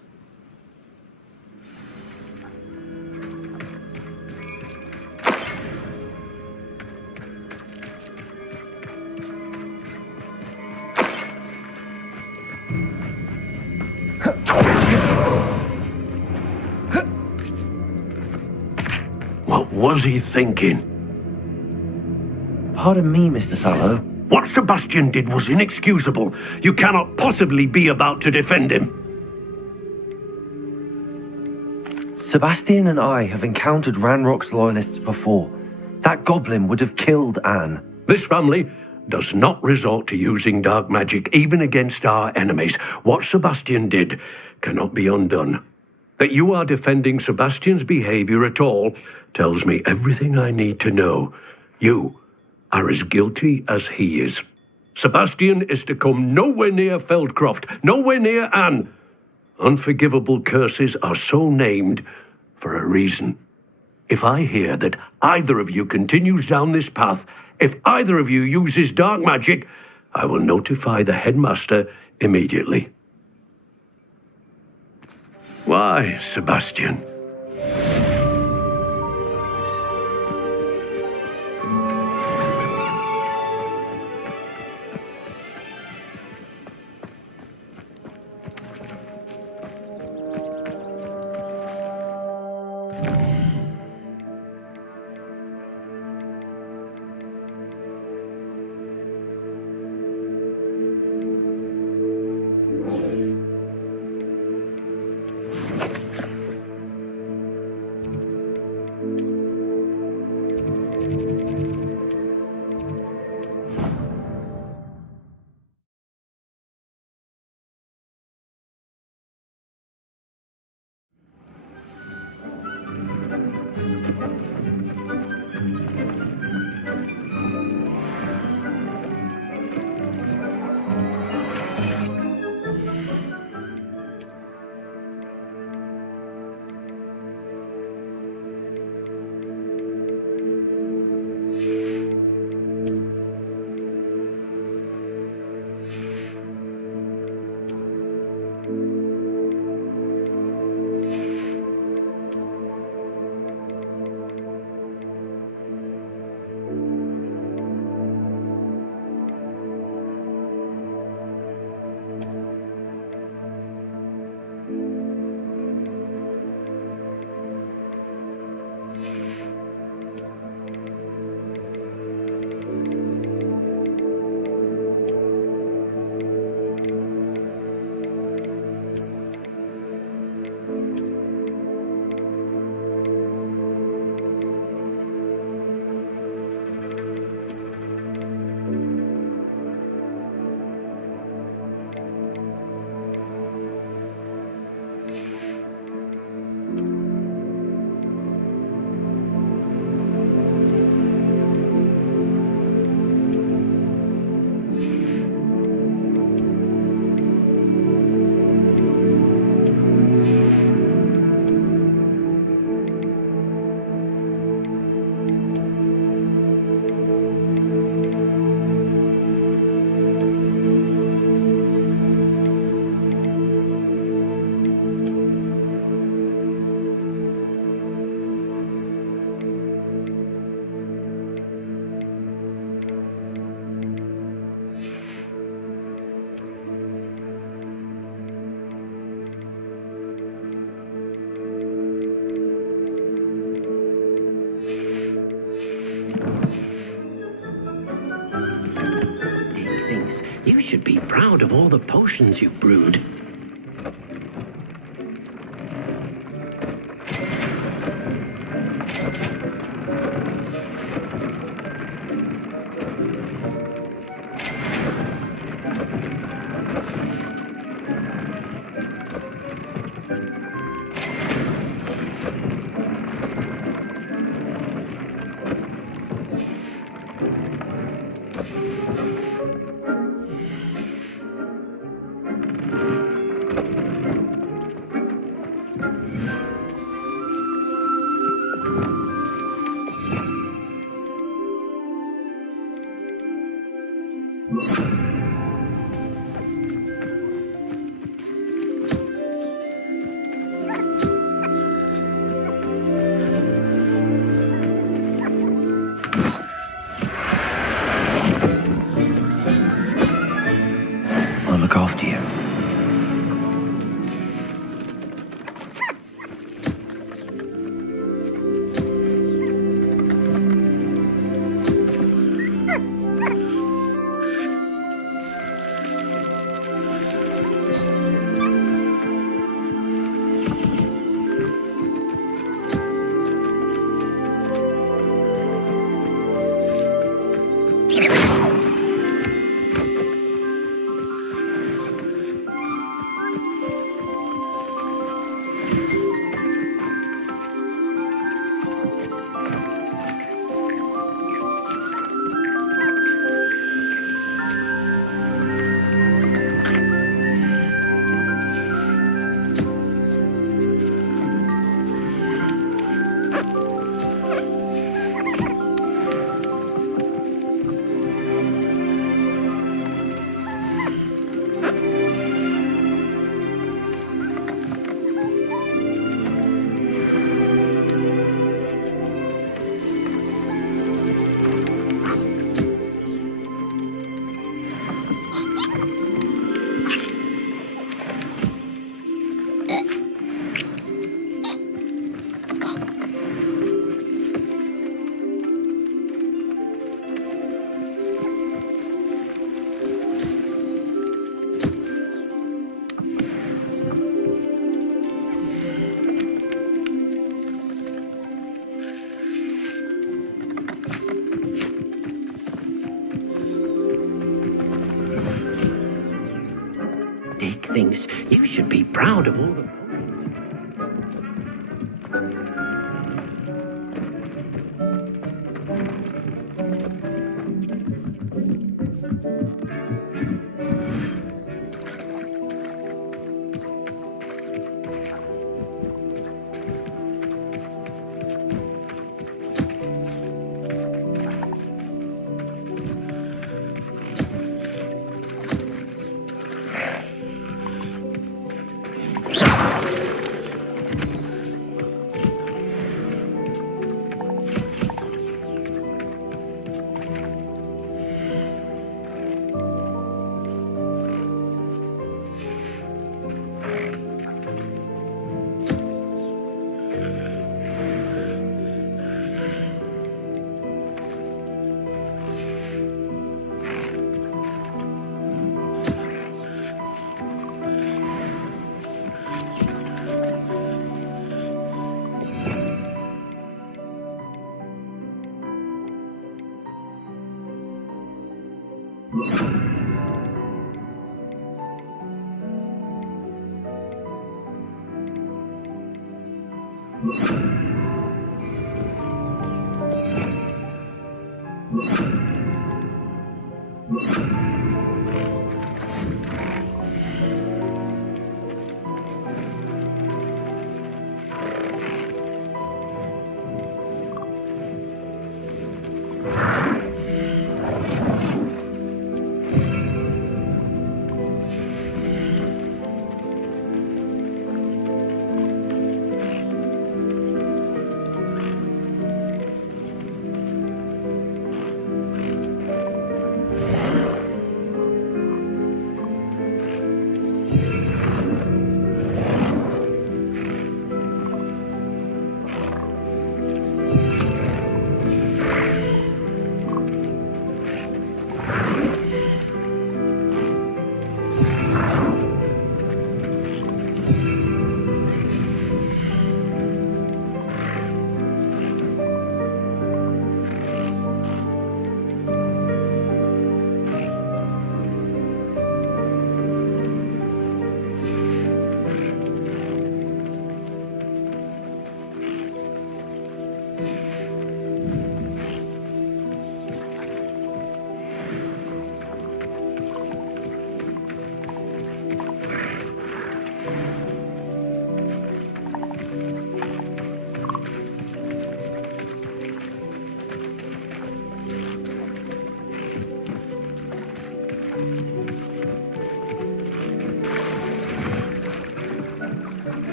What was he thinking? Pardon me, Mr. Sallow. What Sebastian did was inexcusable. You cannot possibly be about to defend him. Sebastian and I have encountered Ranrock's loyalists before. That goblin would have killed Anne. This family does not resort to using dark magic even against our enemies. What Sebastian did cannot be undone. That you are defending Sebastian's behavior at all tells me everything I need to know. You are as guilty as he is. Sebastian is to come nowhere near Feldcroft, nowhere near Anne. Unforgivable curses are so named for a reason. If I hear that either of you continues down this path, if either of you uses dark magic, I will notify the headmaster immediately. Why, Sebastian? You should be proud of all the potions you've brewed. things. You should be proud of all the...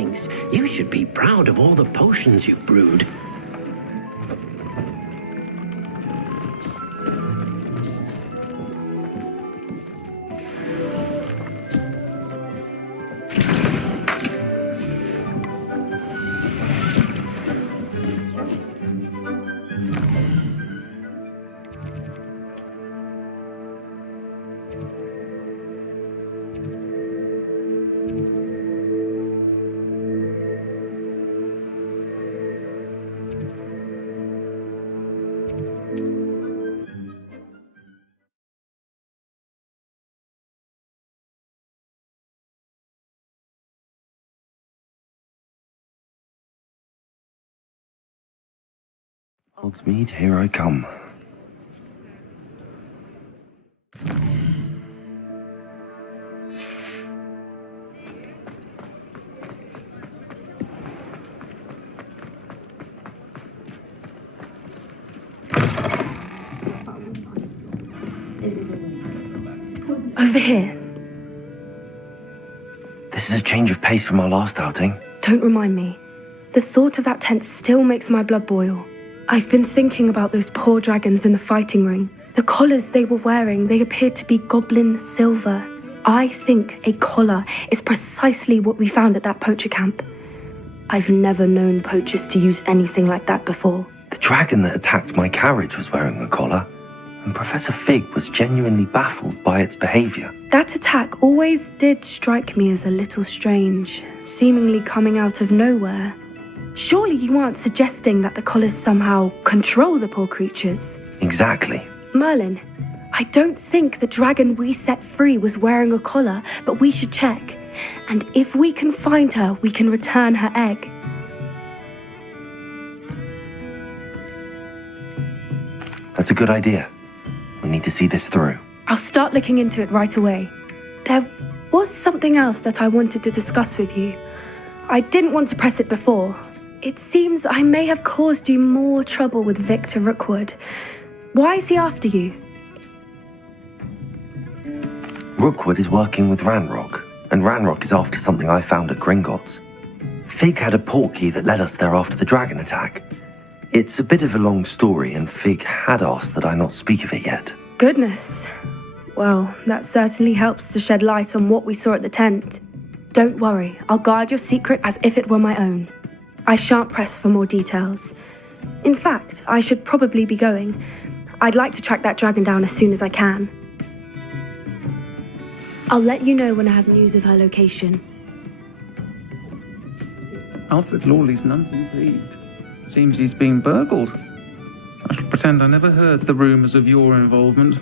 thinks you should be proud of all the potions you've brewed. Hogsmeade, here I come. Over here. This is a change of pace from our last outing. Don't remind me. The thought of that tent still makes my blood boil. I've been thinking about those poor dragons in the fighting ring. The collars they were wearing, they appeared to be goblin silver. I think a collar is precisely what we found at that poacher camp. I've never known poachers to use anything like that before. The dragon that attacked my carriage was wearing a collar, and Professor Fig was genuinely baffled by its behavior. That attack always did strike me as a little strange, seemingly coming out of nowhere. Surely you aren't suggesting that the collars somehow control the poor creatures? Exactly. Merlin, I don't think the dragon we set free was wearing a collar, but we should check. And if we can find her, we can return her egg. That's a good idea. We need to see this through. I'll start looking into it right away. There was something else that I wanted to discuss with you. I didn't want to press it before. It seems I may have caused you more trouble with Victor Rookwood. Why is he after you? Rookwood is working with Ranrock, and Ranrock is after something I found at Gringotts. Fig had a portkey that led us there after the dragon attack. It's a bit of a long story, and Fig had asked that I not speak of it yet. Goodness. Well, that certainly helps to shed light on what we saw at the tent. Don't worry, I'll guard your secret as if it were my own. I shan't press for more details. In fact, I should probably be going. I'd like to track that dragon down as soon as I can. I'll let you know when I have news of her location. Alfred Lawley's none indeed. Seems he's been burgled. I shall pretend I never heard the rumours of your involvement.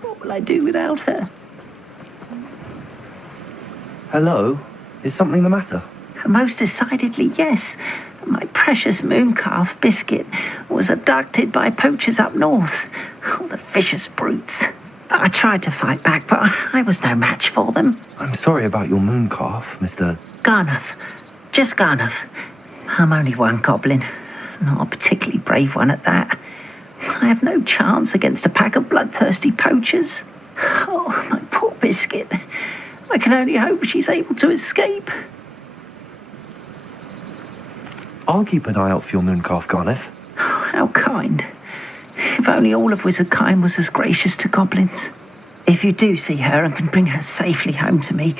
What will I do without her? Hello? Is something the matter? Most decidedly, yes. My precious mooncalf, Biscuit, was abducted by poachers up north. Oh, the vicious brutes. I tried to fight back, but I was no match for them. I'm sorry about your mooncalf, Mr. Garnuff. Just Garnuff. I'm only one goblin. Not a particularly brave one at that. I have no chance against a pack of bloodthirsty poachers. Oh, my poor Biscuit. I can only hope she's able to escape. I'll keep an eye out for your mooncalf, Garniff. How kind. If only all of Wizardkind was as gracious to goblins. If you do see her and can bring her safely home to me,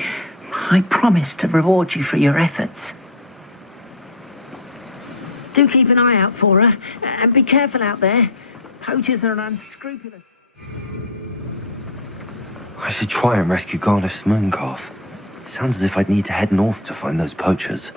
I promise to reward you for your efforts. Do keep an eye out for her, and be careful out there. Poachers are unscrupulous. I should try and rescue Garniff's mooncalf. Sounds as if I'd need to head north to find those poachers.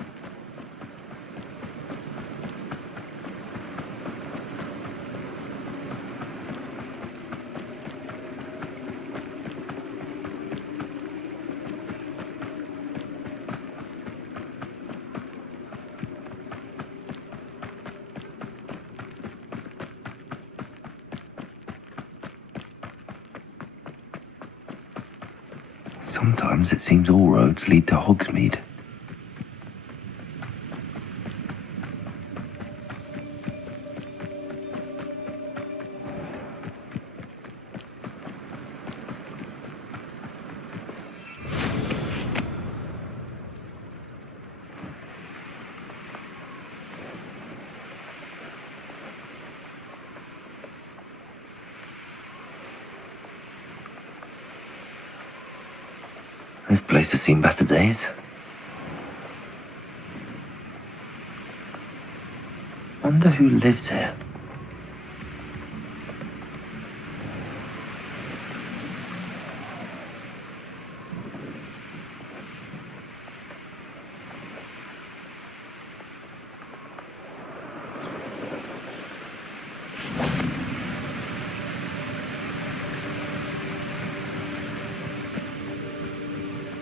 Sometimes it seems all roads lead to Hogsmeade. This place has seen better days. Wonder who lives here.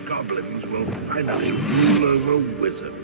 Goblins will finally rule over wizards.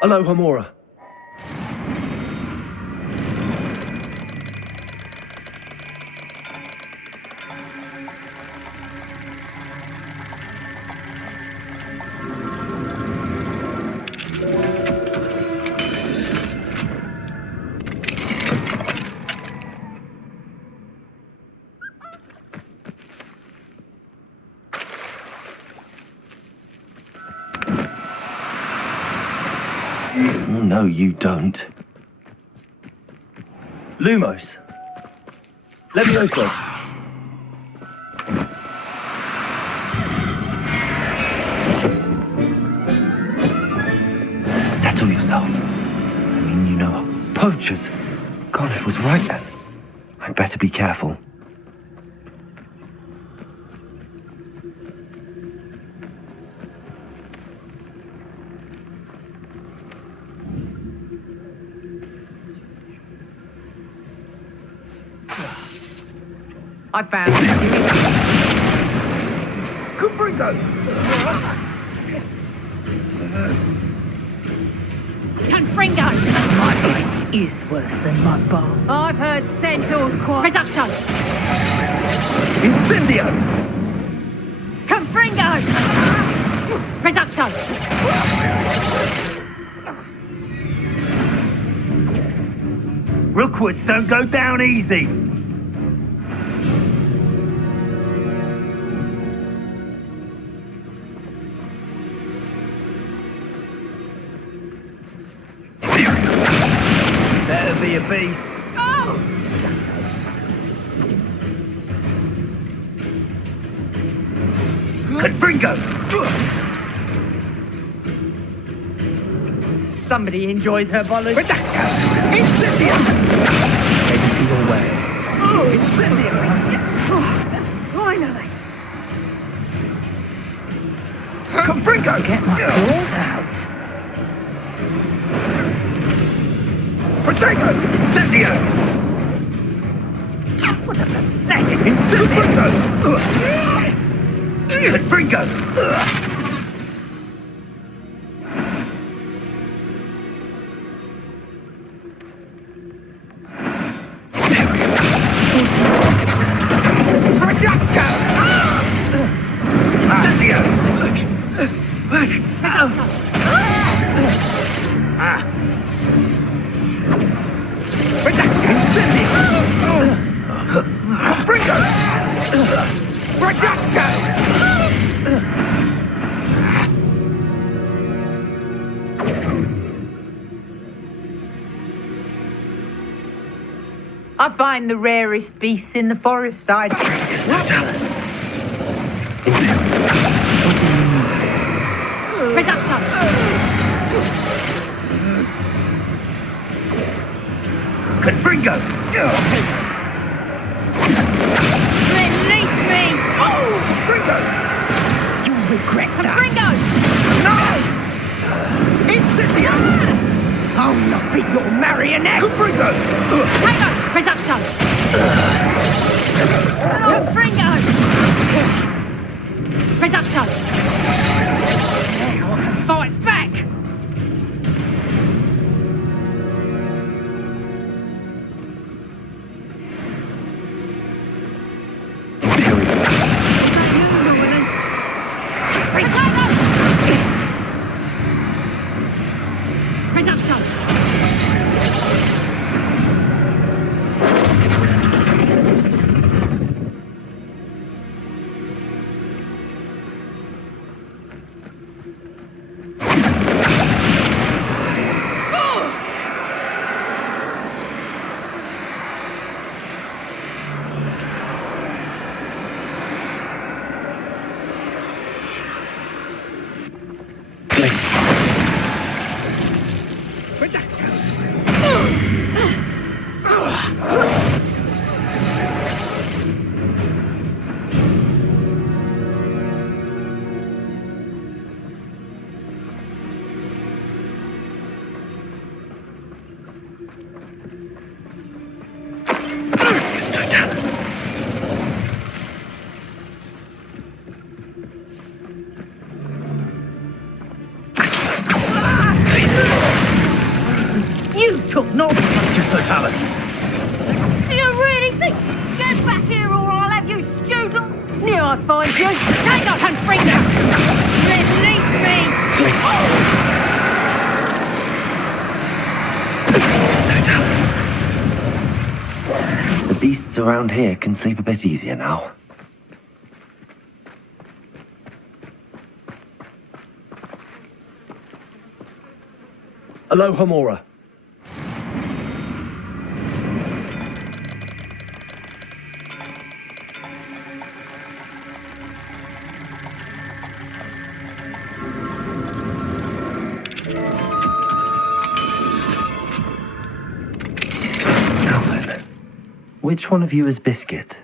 Hello, Hamora. Oh, no, you don't. Lumos. Levioso. Settle yourself. I mean, you know, poachers. God, I was right then. I'd better be careful. I found Confringo! Confringo! My blade is worse than mud bomb. I've heard centaurs quite... Reducto! Incendio! Confringo! Reducto! Rookwoods don't go down easy. Better be a beast. Oh! Confringo! Somebody enjoys her bollocks. Incendio! Take it away. Oh, Incendio! Finally! Confringo! Get my claws out. Protego! Incendio! What a pathetic... Incendio! Confringo! I find the rarest beasts in the forest. I Confringo! Release me! Oh! Confringo! You'll regret that. Ringo! No! Incendio! I'll not be your marionette. Confringo! Ringo! Reducto! Ringo! Reducto! Now I can fight back! You took no. Just the Talus. Do you really think? Get back here or I'll have you stewed. Knew I'd find you. Take off and bring them. Release me. The beasts around here can sleep a bit easier now. Aloha Mora. Now then, which one of you is Biscuit?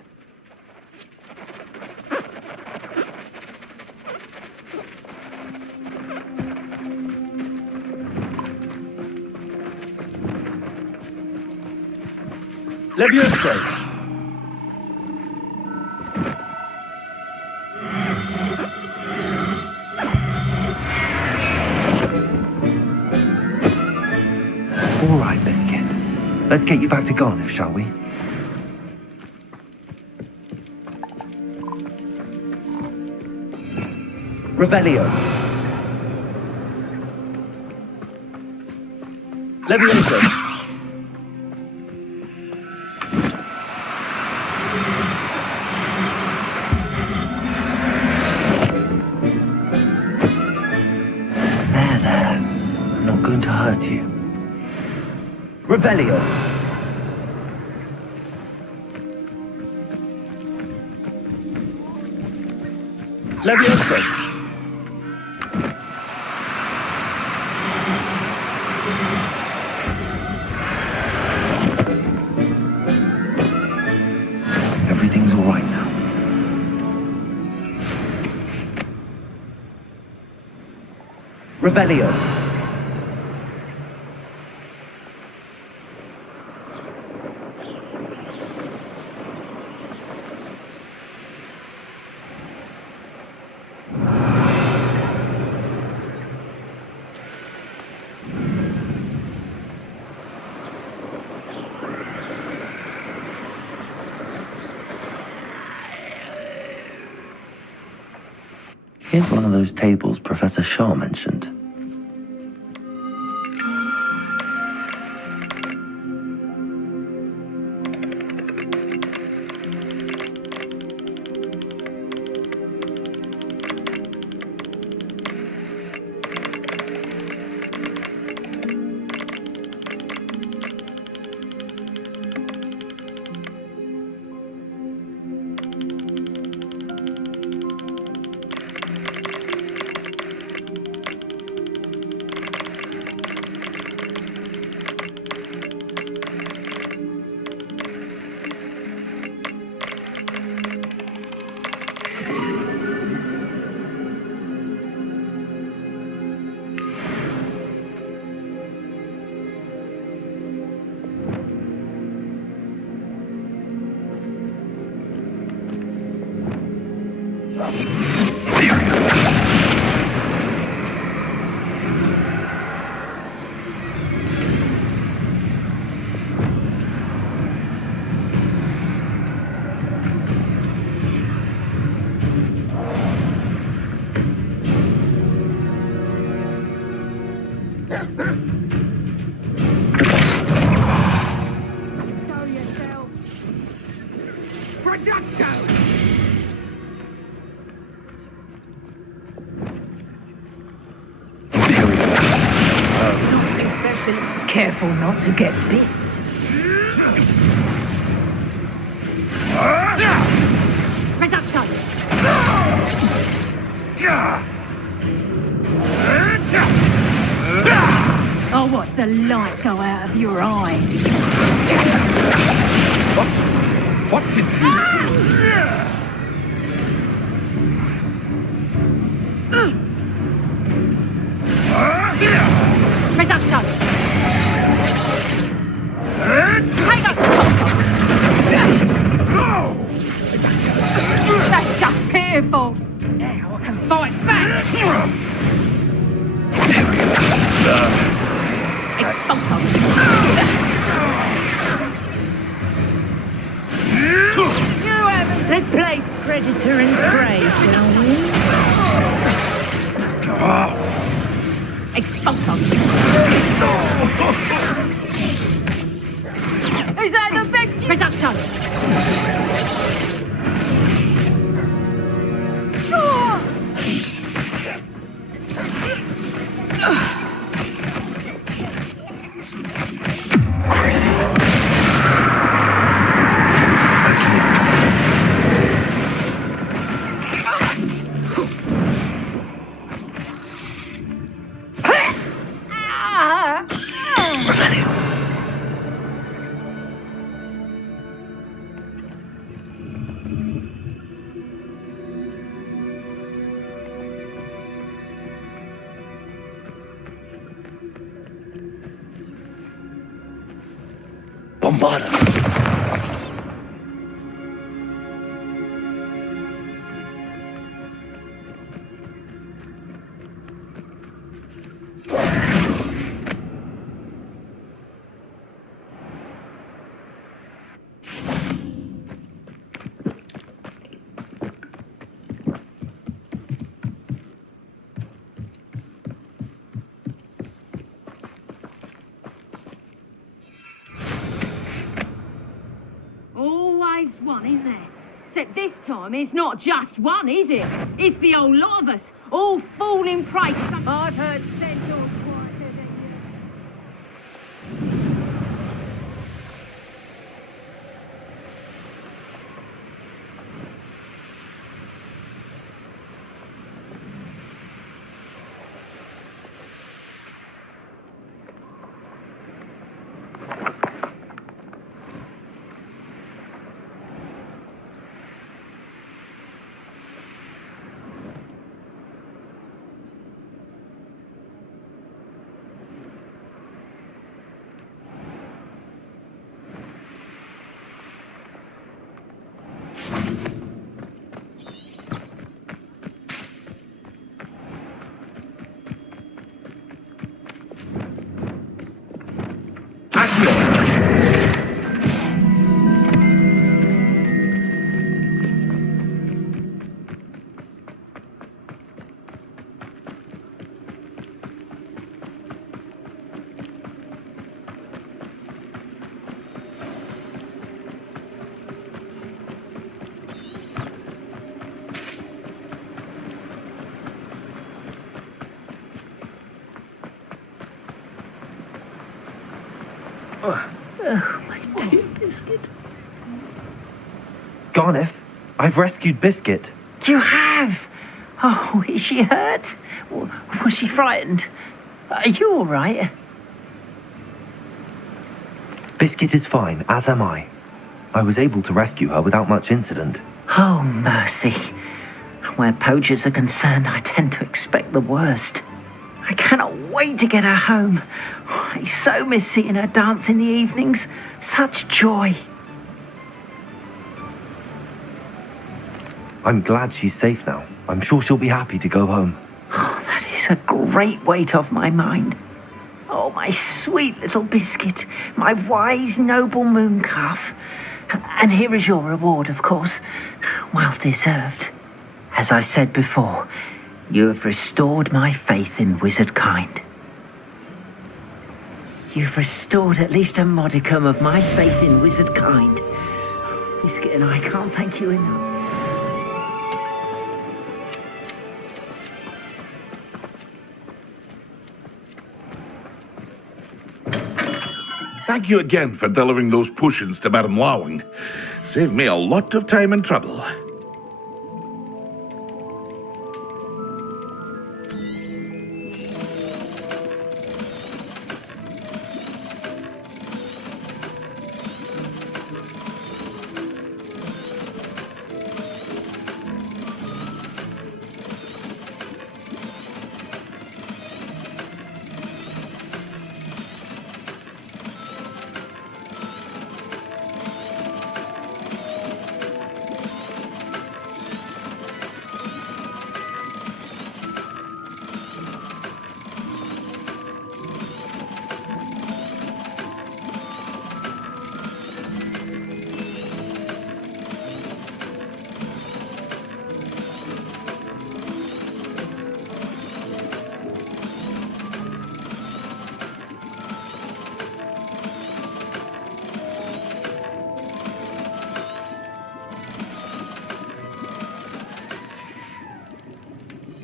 Levioso. All right, Biscuit. Let's get you back to Garniff, shall we? Revelio. Levioso. There. I'm not going to hurt you. Revelio. Levioso. Everything's all right now. Revelio. Here's one of those tables Professor Shah mentioned. Careful not to get bit. Reduction! I'll watch the light go out of your eye. What did you... Reduction! Take us! That's just pitiful. Now I can fight back. Expulso. Let's play Predator and Prey, shall we? Expulso. Is that the best? Reduction. Crazy. Revelio. Bombarda. Always one, isn't there? Except this time it's not just one, is it? It's the whole lot of us, all falling prey to some... I've heard centaurs quieter than you. My dear Biscuit. Garneth, I've rescued Biscuit. You have? Oh, is she hurt? Was she frightened? Are you all right? Biscuit is fine, as am I. I was able to rescue her without much incident. Oh, mercy. Where poachers are concerned, I tend to expect the worst. I cannot wait to get her home. I so miss seeing her dance in the evenings. Such joy. I'm glad she's safe now. I'm sure she'll be happy to go home. That is a great weight off my mind. Oh, my sweet little biscuit, my wise, noble moon calf. And here is your reward, of course. Well deserved. As I said before, you have restored my faith in wizard kind. You've restored at least a modicum of my faith in wizard kind. Biscuit and I can't thank you enough. Thank you again for delivering those potions to Madame Lowing. Saved me a lot of time and trouble.